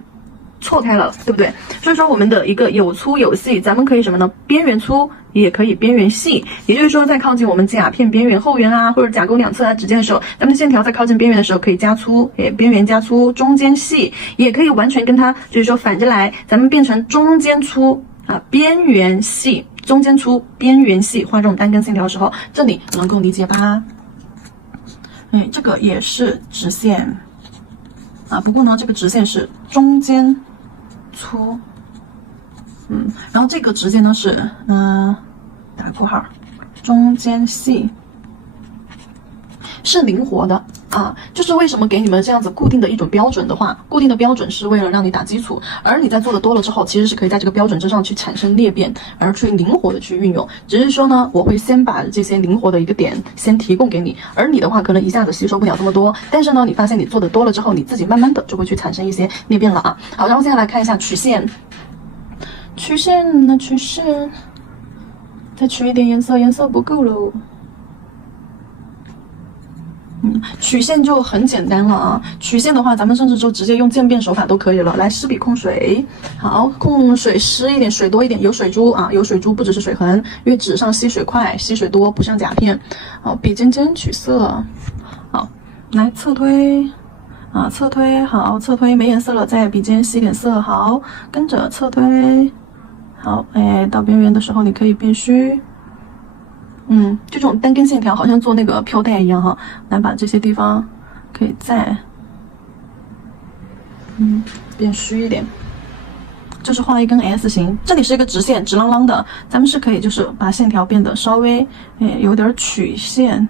错开了，对不对？所以说我们的一个有粗有细，咱们可以什么呢？边缘粗也可以边缘细，也就是说在靠近我们甲片边缘后缘啊，或者甲沟两侧啊指尖的时候，咱们的线条在靠近边缘的时候可以加粗，边缘加粗，中间细，也可以完全跟它就是说反着来，咱们变成中间粗啊，边缘细，中间粗，边缘细，画这种单根线条的时候，这里能够理解吧？这个也是直线啊，不过呢，这个直线是中间粗，然后这个直线呢是打括号，中间细，是灵活的啊。就是为什么给你们这样子固定的一种标准的话，固定的标准是为了让你打基础，而你在做的多了之后，其实是可以在这个标准之上去产生裂变，而去灵活的去运用。只是说呢，我会先把这些灵活的一个点先提供给你，而你的话可能一下子吸收不了这么多，但是呢，你发现你做的多了之后，你自己慢慢的就会去产生一些裂变了啊。好，然后接下来看一下曲线，曲线，再取一点颜色不够喽。曲线就很简单了啊。曲线的话，咱们甚至就直接用渐变手法都可以了。来，湿笔控水，好，控水湿一点，水多一点，有水珠啊，有水珠不只是水痕，因为纸上吸水快，吸水多，不像甲片。好，笔尖尖取色，好，来侧推啊，侧推，好，侧推没颜色了，在笔尖吸点色，好，跟着侧推，好，哎，到边缘的时候你可以变虚。就这种单根线条好像做那个飘带一样哈，来把这些地方可以再变虚一点，就是画一根 S 型，这里是一个直线，直啷啷的，咱们是可以就是把线条变得稍微有点曲线，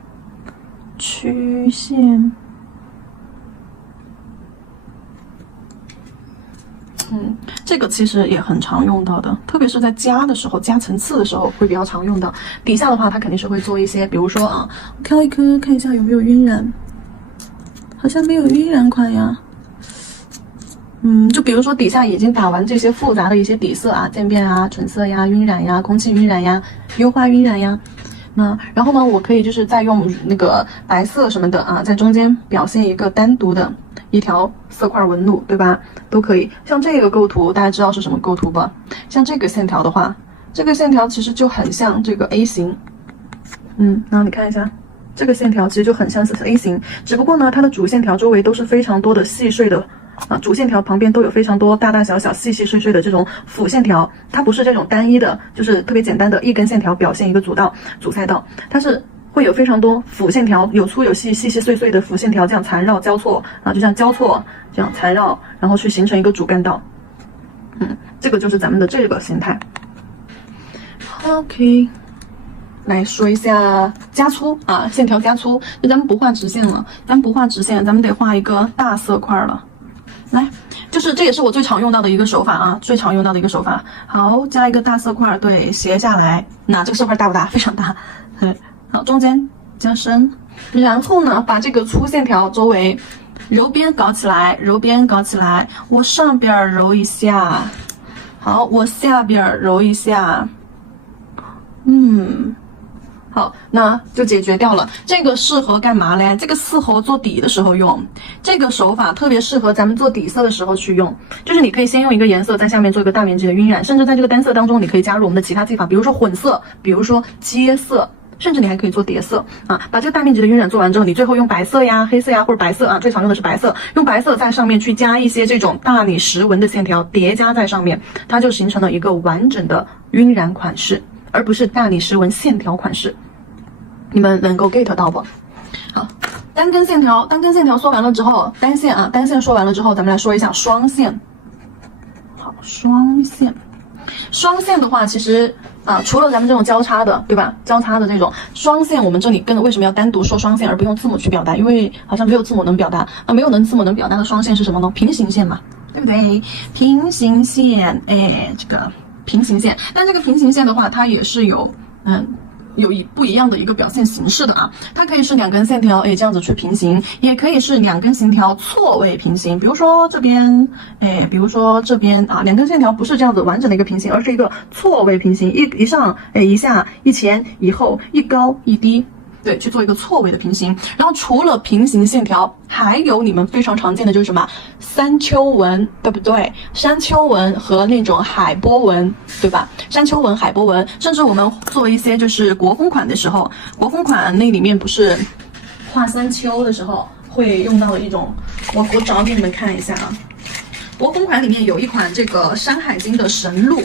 这个其实也很常用到的，特别是在加的时候，加层次的时候会比较常用的。底下的话，它肯定是会做一些，比如说啊，挑一颗看一下有没有晕染，好像没有晕染款呀。就比如说底下已经打完这些复杂的一些底色啊，渐变啊、纯色呀、晕染呀、空气晕染呀、优化晕染呀。然后呢，我可以就是再用那个白色什么的啊，在中间表现一个单独的一条色块纹路，对吧？都可以。像这个构图，大家知道是什么构图吧？像这个线条的话，这个线条其实就很像这个 A 型。然后你看一下，这个线条其实就很像是 A 型，只不过呢，它的主线条周围都是非常多的细碎的。主线条旁边都有非常多大大小小细细碎碎的这种辅线条，它不是这种单一的，就是特别简单的一根线条表现一个主赛道，它是会有非常多辅线条，有粗有细，细细碎碎的辅线条这样缠绕交错啊，就像交错这样缠绕，然后去形成一个主干道。这个就是咱们的这个形态。OK， 来说一下加粗啊，线条加粗，就咱们不画直线了，咱们得画一个大色块了。来，就是这也是我最常用到的一个手法啊，好，加一个大色块，对，斜下来，那这个色块大不大？非常大。好，中间加深，然后呢，把这个粗线条周围揉边搞起来，我上边揉一下，好，我下边揉一下，好，那就解决掉了。这个适合干嘛嘞？这个适合做底的时候用。这个手法特别适合咱们做底色的时候去用。就是你可以先用一个颜色在下面做一个大面积的晕染，甚至在这个单色当中，你可以加入我们的其他技法，比如说混色，比如说接色，甚至你还可以做叠色啊。把这个大面积的晕染做完之后，你最后用白色呀、黑色呀或者白色啊，最常用的是白色，用白色在上面去加一些这种大理石纹的线条叠加在上面，它就形成了一个完整的晕染款式。而不是大理石纹线条款式。你们能够 get 到不？好，单根线条说完了之后，单线说完了之后，咱们来说一下双线。好，双线的话，其实除了咱们这种交叉的，对吧？交叉的这种双线，我们这里为什么要单独说双线而不用字母去表达？因为好像没有字母能表达。没有字母能表达的双线是什么呢？平行线嘛，对不对？平行线，这个平行线，但这个平行线的话，它也是有不一样的一个表现形式的啊，它可以是两根线条这样子去平行，也可以是两根线条错位平行。比如说这边两根线条不是这样子完整的一个平行，而是一个错位平行，一上一下，一前一后，一高一低。对，去做一个错位的平行。然后除了平行线条，还有你们非常常见的就是什么山丘纹，对不对？山丘纹和那种海波纹，对吧？山丘纹、海波纹，甚至我们做一些就是国风款的时候，国风款那里面不是画山丘的时候会用到的一种，我找给你们看一下啊。国风款里面有一款这个《山海经》的神鹿。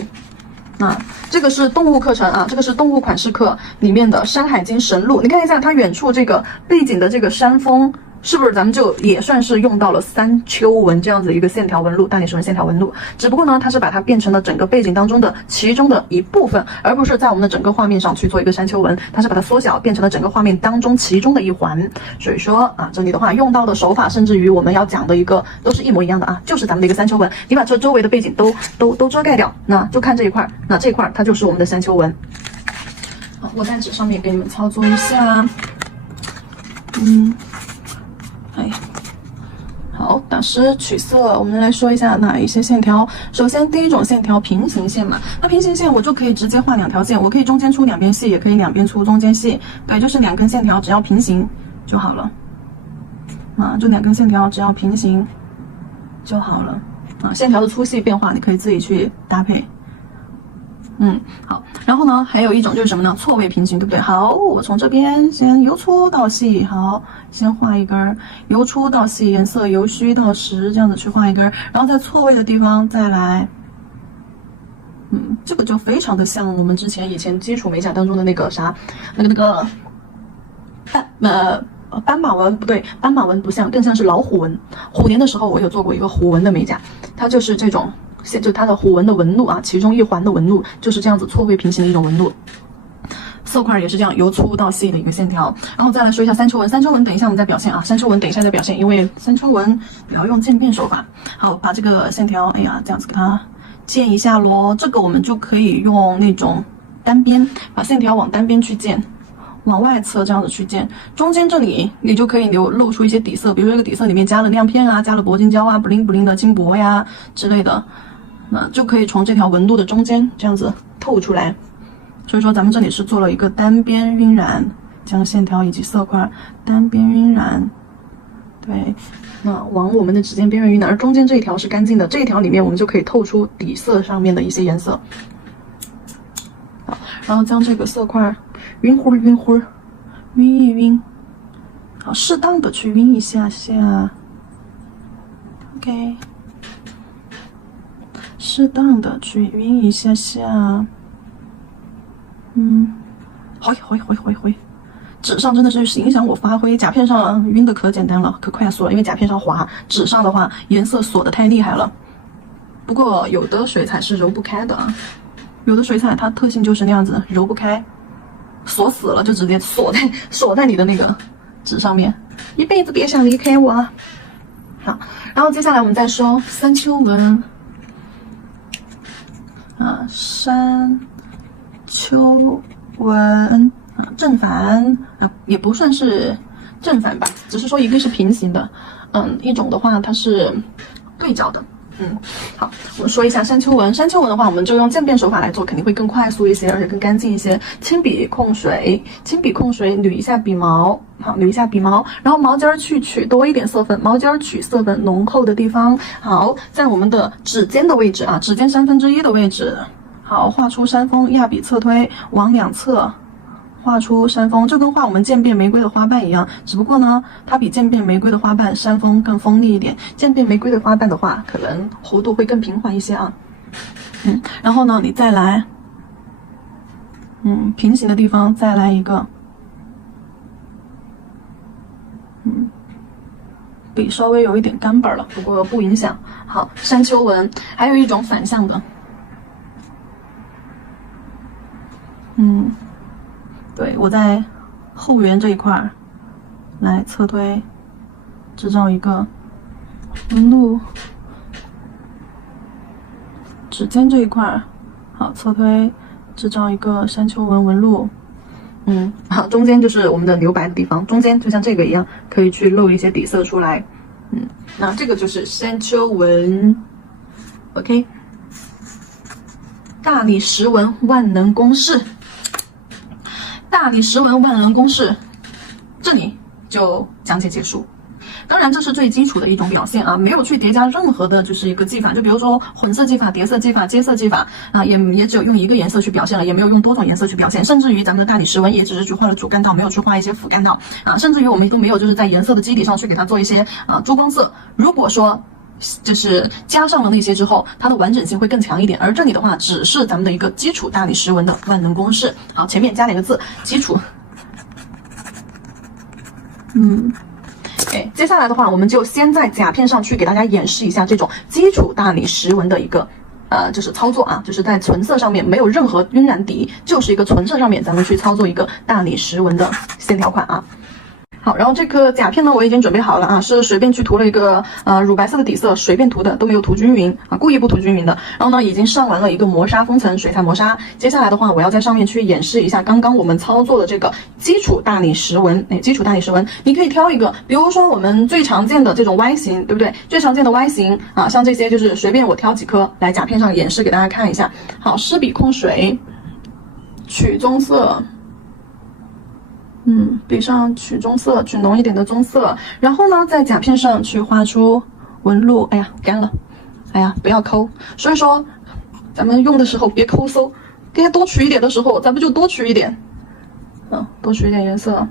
这个是动物课程啊，这个是动物款式课里面的《山海经》神鹿。你看一下它远处这个背景的这个山峰，是不是咱们就也算是用到了山丘纹这样子一个线条纹路，大理石纹线条纹路？只不过呢，它是把它变成了整个背景当中的其中的一部分，而不是在我们的整个画面上去做一个山丘纹，它是把它缩小变成了整个画面当中其中的一环。所以说这里的话用到的手法，甚至于我们要讲的一个都是一模一样的啊，就是咱们的一个山丘纹。你把这周围的背景都遮盖掉，那就看这一块，那这一块它就是我们的山丘纹。好，我在纸上面给你们操作一下，好，打湿取色，我们来说一下哪一些线条。首先第一种线条平行线嘛，那平行线我就可以直接画两条线，我可以中间粗两边细，也可以两边粗中间细，对，就是两根线条只要平行就好了。就两根线条只要平行就好了。线条的粗细变化你可以自己去搭配。好，然后呢，还有一种就是什么呢？错位平行，对不对？好，我从这边先由粗到细，好，先画一根，由粗到细，颜色由虚到实，这样子去画一根，然后在错位的地方再来，这个就非常的像我们以前基础美甲当中的那个啥，斑马纹不对，斑马纹不像，更像是老虎纹。虎年的时候我有做过一个虎纹的美甲，它就是这种。就它的虎纹的纹路啊，其中一环的纹路就是这样子错位平行的一种纹路，色块也是这样由粗到细的一个线条。然后再来说一下山丘纹，山丘纹等一下我们再表现啊，山丘纹等一下再表现，因为山丘纹也要用渐变手法。好，把这个线条，这样子给它渐一下咯。这个我们就可以用那种单边，把线条往单边去渐。往外侧这样子去渐，中间这里你就可以露出一些底色，比如说这个底色里面加了亮片啊，加了铂金胶啊，不灵不灵的金箔呀之类的，那就可以从这条纹路的中间这样子透出来。所以说咱们这里是做了一个单边晕染，将线条以及色块单边晕染，对，那往我们的指尖边缘晕染，而中间这一条是干净的，这一条里面我们就可以透出底色上面的一些颜色。好，然后将这个色块晕一晕，好，适当的去晕一下下 ，OK， 适当的去晕一下下，回，纸上真的是影响我发挥，甲片上晕的可简单了，可快速了，因为甲片上滑，纸上的话颜色锁的太厉害了。不过有的水彩是揉不开的啊，有的水彩它特性就是那样子，揉不开。锁死了就直接锁在你的那个纸上面，一辈子别想离开我。好，然后接下来我们再说山丘纹山丘纹正反也不算是正反吧，只是说一个是平行的，一种的话它是对角的。好，我们说一下山丘纹。山丘纹的话，我们就用渐变手法来做，肯定会更快速一些，而且更干净一些。轻笔控水，捋一下笔毛，好，捋一下笔毛，然后毛尖儿取多一点色粉，毛尖儿取色粉浓厚的地方。好，在我们的指尖的位置指尖1/3的位置，好，画出山峰，压笔侧推，往两侧。画出山峰，就跟画我们渐变玫瑰的花瓣一样，只不过呢，它比渐变玫瑰的花瓣山峰更锋利一点。渐变玫瑰的花瓣的话，可能弧度会更平缓一些啊。然后呢，你再来，平行的地方再来一个，笔稍微有一点干巴了，不过不影响。好，山丘纹，还有一种反向的，对，我在后缘这一块来侧推，制造一个纹路，指尖这一块，好，侧推，制造一个山丘纹纹路。好，中间就是我们的留白的地方，中间就像这个一样，可以去露一些底色出来。那这个就是山丘纹 ，OK。大理石纹万能公式，大理石纹万能公式，这里就讲解结束。当然，这是最基础的一种表现啊，没有去叠加任何的，就是一个技法，就比如说混色技法、叠色技法、接色技法啊，也只有用一个颜色去表现了，也没有用多种颜色去表现，甚至于咱们的大理石纹也只是去画了主干道，没有去画一些辅干道啊，甚至于我们都没有就是在颜色的基底上去给它做一些珠光色。如果说就是加上了那些之后，它的完整性会更强一点，而这里的话只是咱们的一个基础大理石纹的万能公式。好，前面加两个字，基础。接下来的话，我们就先在甲片上去给大家演示一下这种基础大理石纹的一个就是操作啊，就是在纯色上面没有任何晕染底，就是一个纯色上面咱们去操作一个大理石纹的线条款啊。好，然后这颗甲片呢，我已经准备好了啊，是随便去涂了一个乳白色的底色，随便涂的，都没有涂均匀啊，故意不涂均匀的。然后呢，已经上完了一个磨砂封层，水彩磨砂。接下来的话，我要在上面去演示一下刚刚我们操作的这个基础大理石纹。基础大理石纹，你可以挑一个，比如说我们最常见的这种 Y 型，对不对？最常见的 Y 型啊，像这些就是随便我挑几颗来甲片上演示给大家看一下。好，湿笔控水，取棕色。笔上取棕色，取浓一点的棕色，然后呢，在甲片上去画出纹路。哎呀，干了，哎呀，不要抠。所以说，咱们用的时候别抠搜，该多取一点的时候，咱们就多取一点。多取一点颜色。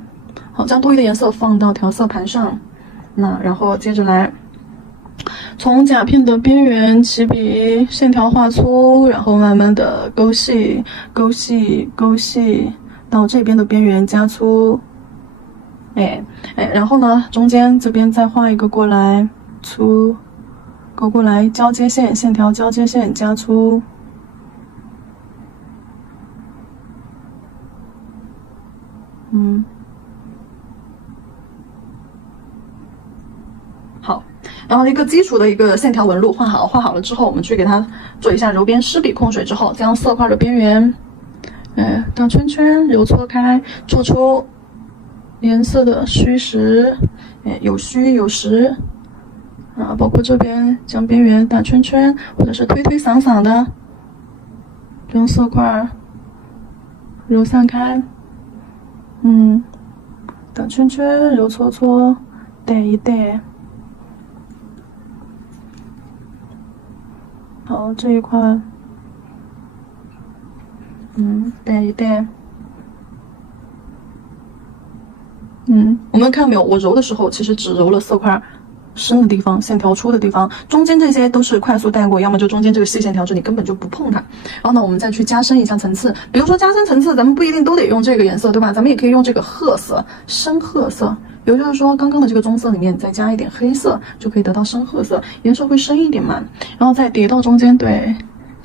好，将多余的颜色放到调色盘上。那然后接着来，从甲片的边缘起笔，线条画粗，然后慢慢的勾细，勾细，勾细。到这边的边缘加粗，然后呢，中间这边再画一个过来，粗，勾过来，交接线，线条交接线加粗，好，然后一个基础的一个线条纹路画好了之后，我们去给它做一下揉边，湿笔控水之后，将色块的边缘。打圈圈，揉搓开，做出颜色的虚实，有虚有实啊，包括这边将边缘打圈圈，或者是推推搡搡的，将色块揉散开，打圈圈，揉搓搓，带一带。好，这一块。带一带，我们看到没有？我揉的时候其实只揉了色块深的地方，线条粗的地方，中间这些都是快速带过，要么就中间这个细线条这里根本就不碰它。然后呢，我们再去加深一下层次，比如说加深层次，咱们不一定都得用这个颜色，对吧？咱们也可以用这个褐色，深褐色。也就是说，刚刚的这个棕色里面再加一点黑色，就可以得到深褐色，颜色会深一点嘛。然后再叠到中间，对，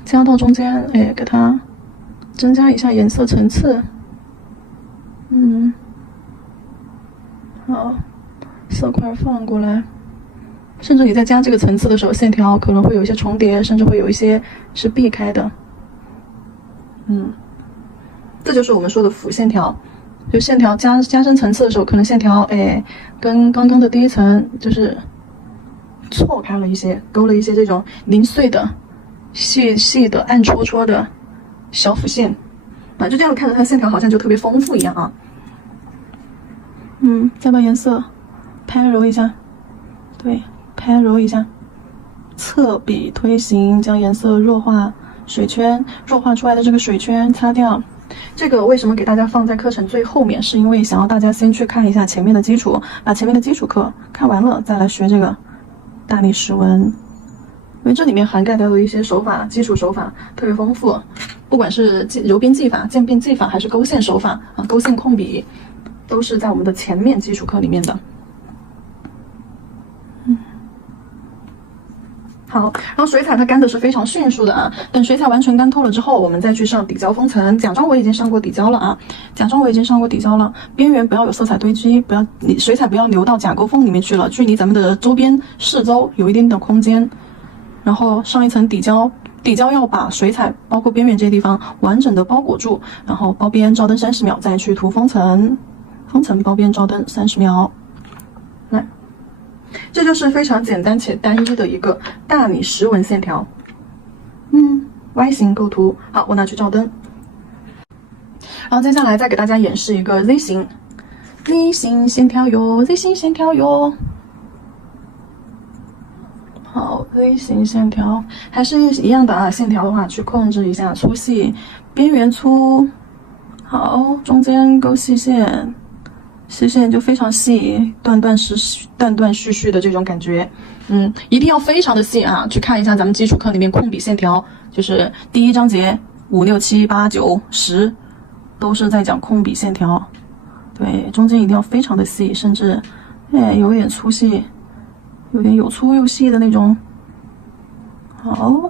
加到中间，给它。增加一下颜色层次，好，色块放过来，甚至你在加这个层次的时候，线条可能会有一些重叠，甚至会有一些是避开的，这就是我们说的辅线条，就线条加深层次的时候，可能线条跟刚刚的第一层就是错开了一些，勾了一些这种零碎的、细细的、暗戳戳的。小辅线啊，就这样看着它线条好像就特别丰富一样啊。再把颜色拍揉一下，对，拍揉一下，侧笔推行，将颜色弱化水圈，弱化出来的这个水圈擦掉。这个为什么给大家放在课程最后面？是因为想要大家先去看一下前面的基础，把前面的基础课看完了，再来学这个大理石纹。因为这里面涵盖到的一些手法，基础手法特别丰富。不管是揉边技法、渐变技法，还是勾线手法啊，勾线控笔，都是在我们的前面基础课里面的。好，然后水彩它干的是非常迅速的啊，等水彩完全干透了之后，我们再去上底胶封层。假装我已经上过底胶了啊，边缘不要有色彩堆积，不要你水彩不要流到甲沟缝里面去了，距离咱们的周边四周有一定的空间。然后上一层底胶，底胶要把水彩包括边缘这些地方完整的包裹住，然后包边照灯30秒，再去涂封层，封层包边照灯30秒。来。这就是非常简单且单一的一个大理石纹线条，Y 型构图。好，我拿去照灯。然后接下来再给大家演示一个 Z 型线条哟 ，Z 型线条哟。好 ，Z 型线条还是一样的啊，线条的话去控制一下粗细，边缘粗。好，中间勾细线。细线就非常细，断断续续的这种感觉，一定要非常的细啊！去看一下咱们基础课里面控笔线条，就是第1章节5、6、7、8、9、10，都是在讲控笔线条。对，中间一定要非常的细，甚至有点粗细，有点有粗有细的那种。好，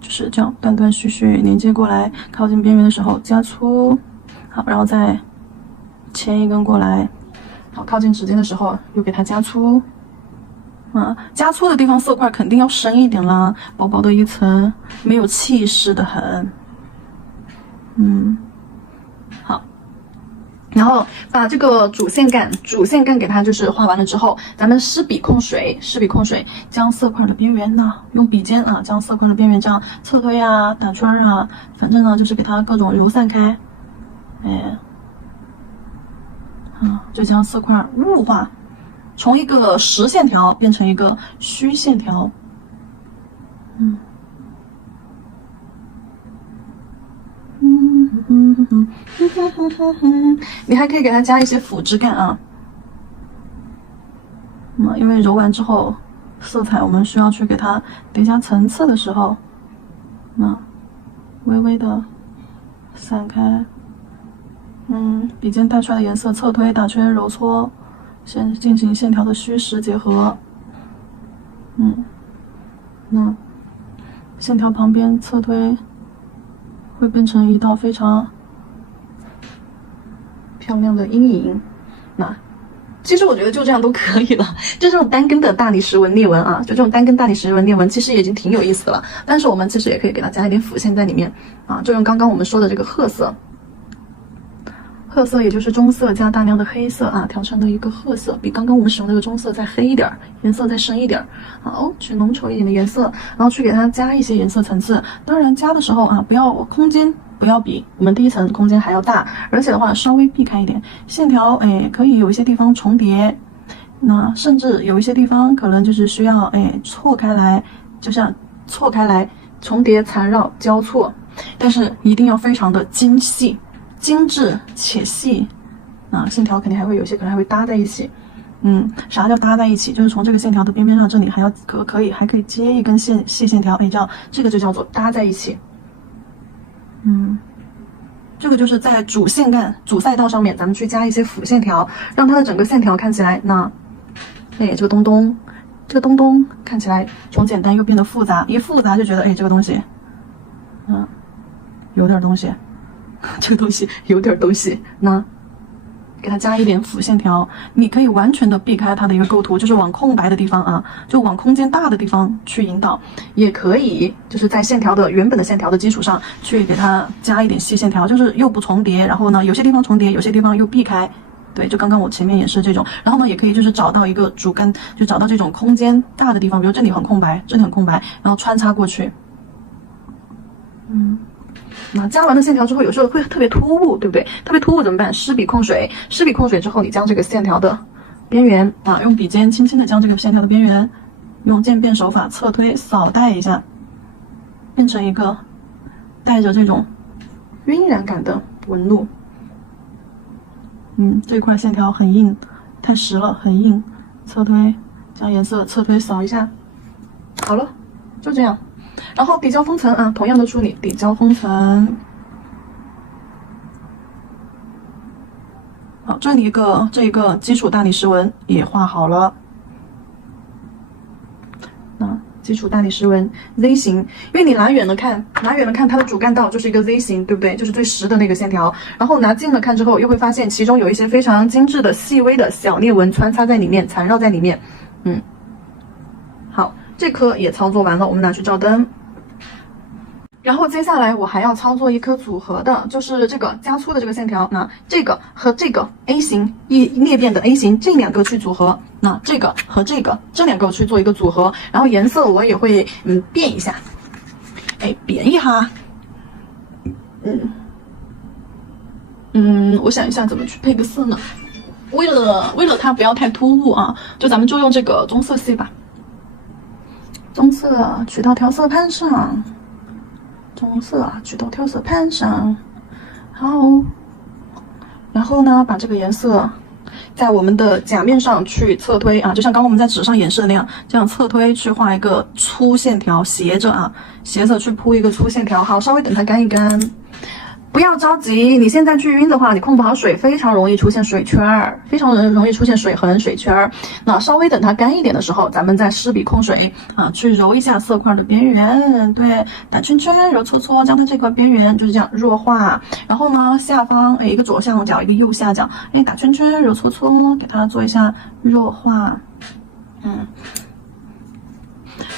就是这样断断续续连接过来，靠近边缘的时候加粗，好，然后再牵一根过来，好，靠近指尖的时候又给它加粗，加粗的地方色块肯定要深一点啦，薄薄的一层，没有气势的很，好，然后把这个主线干给它就是画完了之后，咱们湿笔控水，将色块的边缘呢，用笔尖啊，将色块的边缘这样侧推啊，打圈啊，反正呢就是给它各种揉散开，就将色块雾化，从一个实线条变成一个虚线条。你还可以给它加一些辅质干啊。因为揉完之后，色彩我们需要去给它叠加层次的时候，微微的散开。笔尖带出来的颜色侧推、打圈、揉搓，先进行线条的虚实结合。线条旁边侧推会变成一道非常漂亮的阴影。其实我觉得就这样都可以了，就这种单根的大理石纹裂纹啊，就这种单根大理石纹裂纹，其实也已经挺有意思的了。但是我们其实也可以给它加一点辅线在里面啊，就用刚刚我们说的这个褐色，也就是棕色加大量的黑色啊，调成的一个褐色，比刚刚我们使用这个棕色再黑一点，颜色再深一点。好，去浓稠一点的颜色，然后去给它加一些颜色层次。当然加的时候啊，空间不要比我们第一层空间还要大，而且的话稍微避开一点线条，可以有一些地方重叠，甚至有一些地方可能就是需要错开来，就像错开来重叠缠绕交错，但是一定要非常的精致且细线条肯定还会有些可能还会搭在一起。啥叫搭在一起？就是从这个线条的边边上这里还可以接一根细线条，这个就叫做搭在一起。这个就是在主线干、主赛道上面，咱们去加一些辅线条，让它的整个线条看起来这个东东看起来从简单又变得复杂，一复杂就觉得这个东西，有点东西，这个东西有点东西，给它加一点辅线条，你可以完全的避开它的一个构图，就是往空白的地方就往空间大的地方去引导，也可以就是在原本的线条的基础上去给它加一点细线条，就是又不重叠，然后呢有些地方重叠，有些地方又避开。对，就刚刚我前面也是这种，然后呢也可以就是找到一个主干，就找到这种空间大的地方，比如这里很空白，然后穿插过去。加完了线条之后，有时候会特别突兀，对不对？特别突兀怎么办？湿笔控水之后，你将这个线条的边缘用笔尖轻轻的将这个线条的边缘用渐变手法侧推扫带一下，变成一个带着这种晕染感的纹路。这块线条很硬，太实了，很硬。侧推将颜色侧推扫一下，好了，就这样。然后底胶封层啊，同样的处理，底胶封层。好，这一个基础大理石纹也画好了。基础大理石纹 Z 型，因为你拿远了看它的主干道就是一个 Z 型，对不对？就是最实的那个线条。然后拿近了看之后，又会发现其中有一些非常精致的细微的小裂纹穿插在里面，缠绕在里面。好，这颗也操作完了，我们拿去照灯。然后接下来我还要操作一颗组合的，就是这个加粗的这个线条，那这个和这个 A 型裂变的 A 型这两个去组合，那这个和这两个去做一个组合，然后颜色我也会变一下，变一下，我想一下怎么去配个色呢？为了它不要太突兀啊，咱们就用这个棕色系吧，棕色取到调色盘上。棕色取到调色盘上，好，然后呢，把这个颜色在我们的甲面上去侧推啊，就像刚刚我们在纸上演示的那样，这样侧推去画一个粗线条，斜着去铺一个粗线条。好，稍微等它干一干。不要着急，你现在去晕的话，你控不好水，非常容易出现水圈儿，非常容易出现水痕、水圈儿。那稍微等它干一点的时候，咱们再湿笔控水去揉一下色块的边缘，对，打圈圈，揉搓搓，将它这块边缘就是这样弱化。然后呢，下方一个左下角，一个右下角，打圈圈，揉搓搓，给它做一下弱化。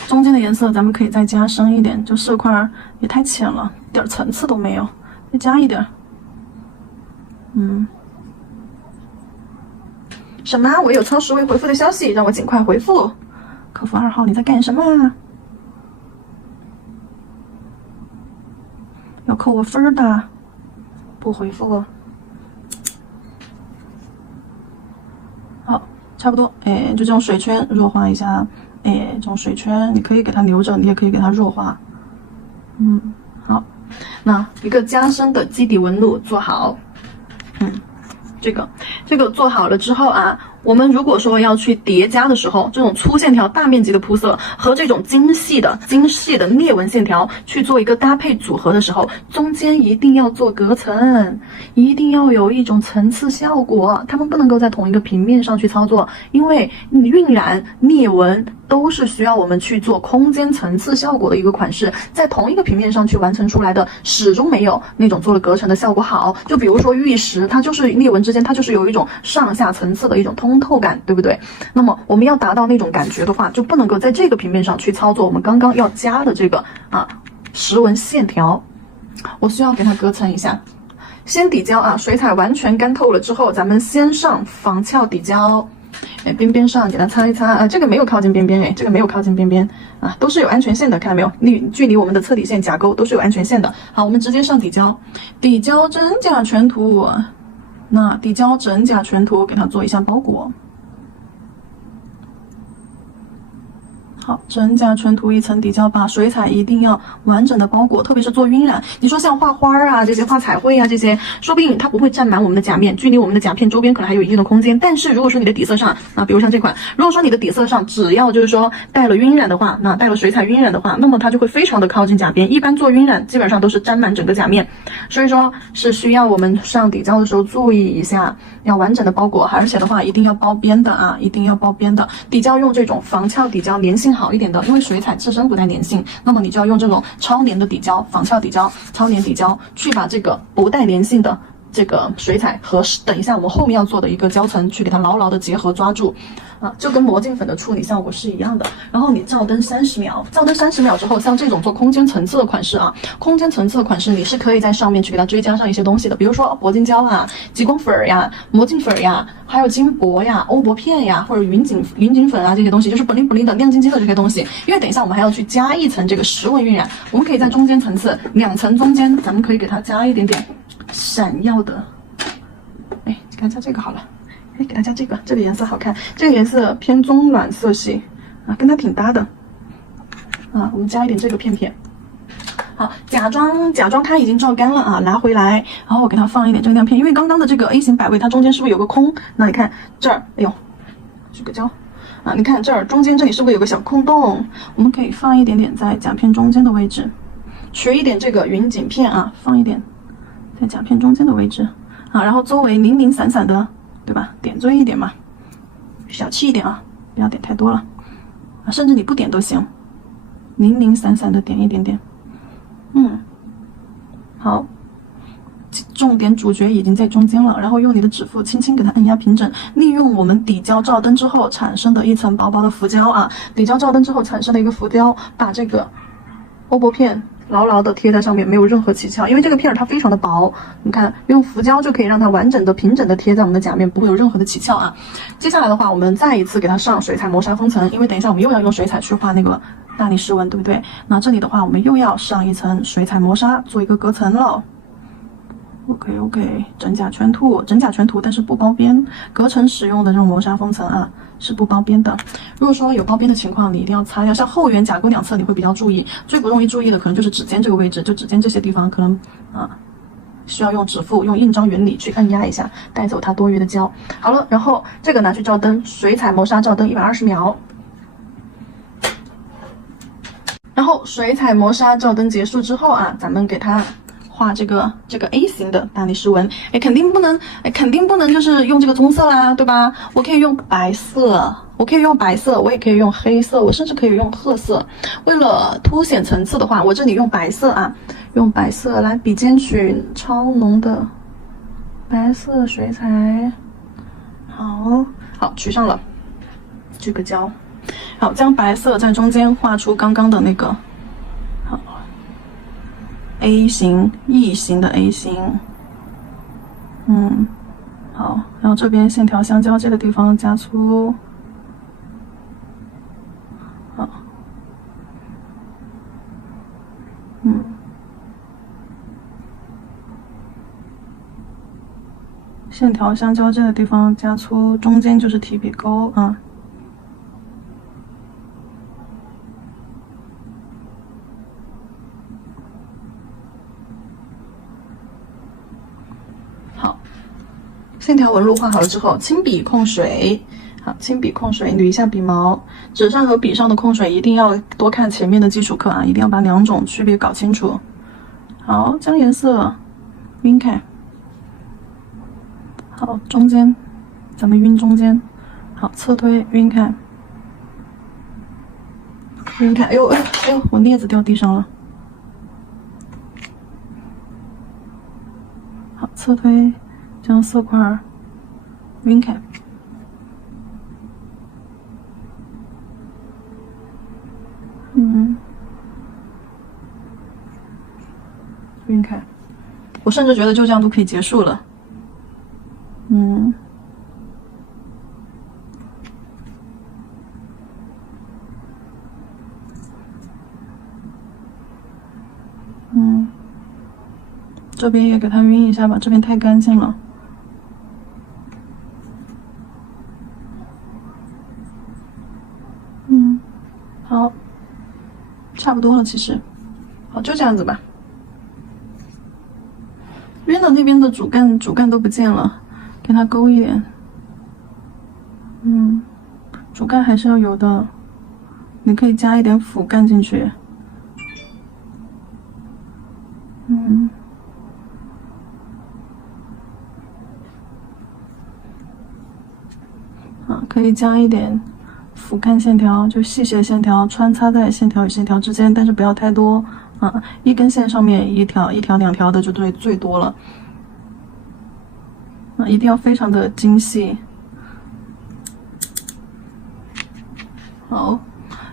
中间的颜色咱们可以再加深一点，就色块也太浅了，一点层次都没有。再加一点，什么？我有超时未回复的消息，让我尽快回复。客服2号，你在干什么？要扣我分的，不回复。好，差不多，就这种水圈弱化一下，这种水圈你可以给它留着，你也可以给它弱化。好。那一个加深的基底纹路做好，这个做好了之后我们如果说要去叠加的时候，这种粗线条大面积的铺色和这种精细的裂纹线条去做一个搭配组合的时候，中间一定要做隔层，一定要有一种层次效果，它们不能够在同一个平面上去操作，因为晕染、裂纹都是需要我们去做空间层次效果的一个款式，在同一个平面上去完成出来的，始终没有那种做了隔层的效果好。就比如说玉石，它就是裂纹之间，它就是有一种上下层次的一种通透感，对不对？那么我们要达到那种感觉的话，就不能够在这个平面上去操作我们刚刚要加的这个石纹线条，我需要给它隔层一下。先底胶水彩完全干透了之后，咱们先上防翘底胶，边边上给它擦一擦这个没有靠近边边这个没有靠近边边都是有安全线的，看到没有？距离我们的测底线甲沟都是有安全线的。好，我们直接上底胶，底胶真假全涂。那底胶真假全涂给它做一下包裹。好，真假全涂一层底胶，把水彩一定要完整的包裹，特别是做晕染。你说像画花这些画彩绘这些，说不定它不会占满我们的甲面，距离我们的甲片周边可能还有一定的空间。但是如果说你的底色上比如像这款，如果说你的底色上只要就是说带了晕染的话，带了水彩晕染的话，那么它就会非常的靠近甲边。一般做晕染基本上都是沾满整个甲面，所以说是需要我们上底胶的时候注意一下，要完整的包裹，而且的话一定要包边的一定要包边的。底胶用这种防翘底胶，粘性好一点的，因为水彩自身不带粘性，那么你就要用这种超粘的底胶、防翘底胶、超粘底胶去把这个不带粘性的这个水彩和等一下我们后面要做的一个胶层去给它牢牢的结合抓住就跟魔镜粉的处理效果是一样的。然后你照灯30秒，照灯30秒之后，像这种做空间层次的款式空间层次的款式你是可以在上面去给它追加上一些东西的，比如说铂金胶极光粉魔镜粉还有金箔欧泊片或者云锦粉这些东西，就是不灵不灵的亮晶晶的这些东西。因为等一下我们还要去加一层这个石纹晕染，我们可以在中间层次2层中间，咱们可以给它加一点点闪耀的，给它加这个好了。给它加这个颜色好看，这个颜色偏棕暖色系跟它挺搭的我们加一点这个片片。好，假装它已经照干了拿回来，然后我给它放一点这个亮片，因为刚刚的这个 A 型摆位它中间是不是有个空？那你看这儿，哎呦，这个胶啊，你看这儿中间这里是不是有个小空洞？我们可以放一点点在甲片中间的位置，取一点这个云锦片啊，放一点在甲片中间的位置啊，然后周围零零散散的，对吧？点缀一点嘛，小气一点啊，不要点太多了啊，甚至你不点都行，零零散散的点一点点。好，重点主角已经在中间了，然后用你的指腹轻轻给它按压平整，利用我们底胶照灯之后产生的一层薄薄的浮胶啊，底胶照灯之后产生的一个浮胶，把这个欧泊片牢牢的贴在上面，没有任何起翘，因为这个片儿它非常的薄，你看用浮胶就可以让它完整的平整的贴在我们的甲面，不会有任何的起翘啊。接下来的话，我们再一次给它上水彩磨砂封层，因为等一下我们又要用水彩去画那个大理石纹，对不对？那这里的话，我们又要上一层水彩磨砂，做一个隔层了。OK， 真假全涂，但是不包边，隔层使用的这种磨砂封层啊，是不包边的。如果说有包边的情况，你一定要擦掉。像后缘甲沟两侧你会比较注意，最不容易注意的可能就是指尖这个位置，就指尖这些地方可能需要用指腹用印章原理去按压一下，带走它多余的胶。好了，然后这个拿去照灯，水彩磨砂照灯120秒。然后水彩磨砂照灯结束之后啊，咱们给它画这个 A 型的大理石纹，肯定不能就是用这个棕色啦，对吧？我可以用白色，我也可以用黑色，我甚至可以用褐色。为了凸显层次的话，我这里用白色啊，用白色来笔尖取超浓的白色水彩。好，取上了这个胶。好，将白色在中间画出刚刚的那个好 A 型 E 型的 A 型，好，然后这边线条相交接的地方加粗，好，线条相交接的地方加粗，中间就是提笔钩啊。线条纹路画好了之后，轻笔控水，好，轻笔控水，捋一下笔毛。纸上和笔上的控水一定要多看前面的基础课啊，一定要把两种区别搞清楚。好，将颜色晕开。好，中间，咱们晕中间。好，侧推晕开，晕开。哎呦，我镊子掉地上了。好，侧推。将色块晕开，晕开。我甚至觉得就这样都可以结束了。这边也给它晕一下吧，这边太干净了。好，差不多了，其实，好，就这样子吧。晕的那边的主干都不见了，给它勾一点。主干还是要有的，你可以加一点辅干进去。可以加一点辅干线条，就细斜线条穿插在线条与线条之间，但是不要太多啊。一根线上面一条、两条的就最多了啊，一定要非常的精细。好，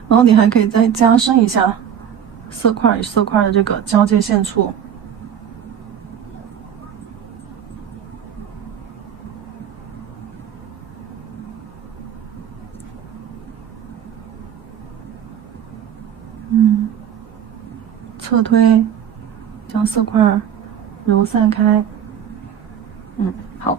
然后你还可以再加深一下色块与色块的这个交界线处。侧推，将色块揉散开。好。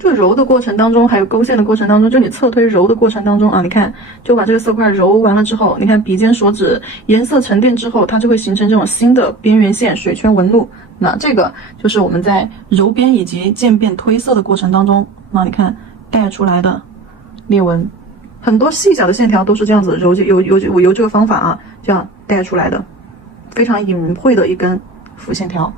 这揉的过程当中，还有勾线的过程当中，就你侧推揉的过程当中啊，你看，就把这个色块揉完了之后，你看笔尖手指颜色沉淀之后，它就会形成这种新的边缘线、水圈纹路。那这个就是我们在揉边以及渐变推色的过程当中，那你看带出来的裂纹。很多细小的线条都是这样子我由这个方法啊这样带出来的，非常隐晦的一根浮线条。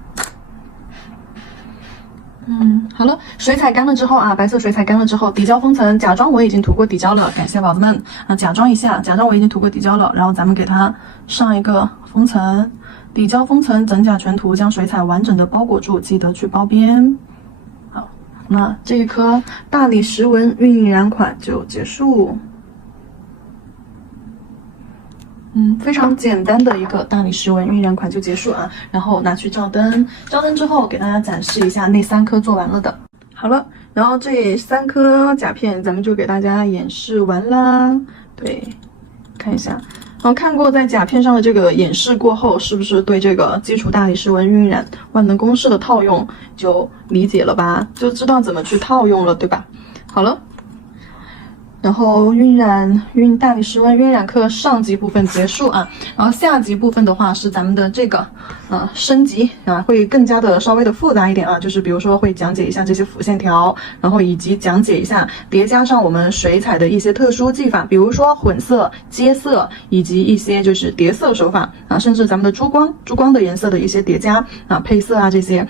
好了，水彩干了之后啊，白色水彩干了之后，底胶封层，假装我已经涂过底胶了，感谢宝宝们啊，假装一下，假装我已经涂过底胶了，然后咱们给它上一个封层，底胶封层，整甲全涂，将水彩完整的包裹住，记得去包边。好，那这一颗大理石纹晕染款就结束。非常简单的一个大理石纹晕染款就结束啊，然后拿去照灯，照灯之后给大家展示一下那3颗做完了的。好了，然后这3颗甲片咱们就给大家演示完啦。对，看一下，然后看过在甲片上的这个演示过后，是不是对这个基础大理石纹晕染万能公式的套用就理解了吧？就知道怎么去套用了，对吧？好了。然后大理石纹晕染课上级部分结束啊，然后下级部分的话是咱们的这个升级啊，会更加的稍微的复杂一点啊，就是比如说会讲解一下这些辅线条，然后以及讲解一下叠加上我们水彩的一些特殊技法，比如说混色、接色，以及一些就是叠色手法啊，甚至咱们的珠光的颜色的一些叠加啊、配色啊这些。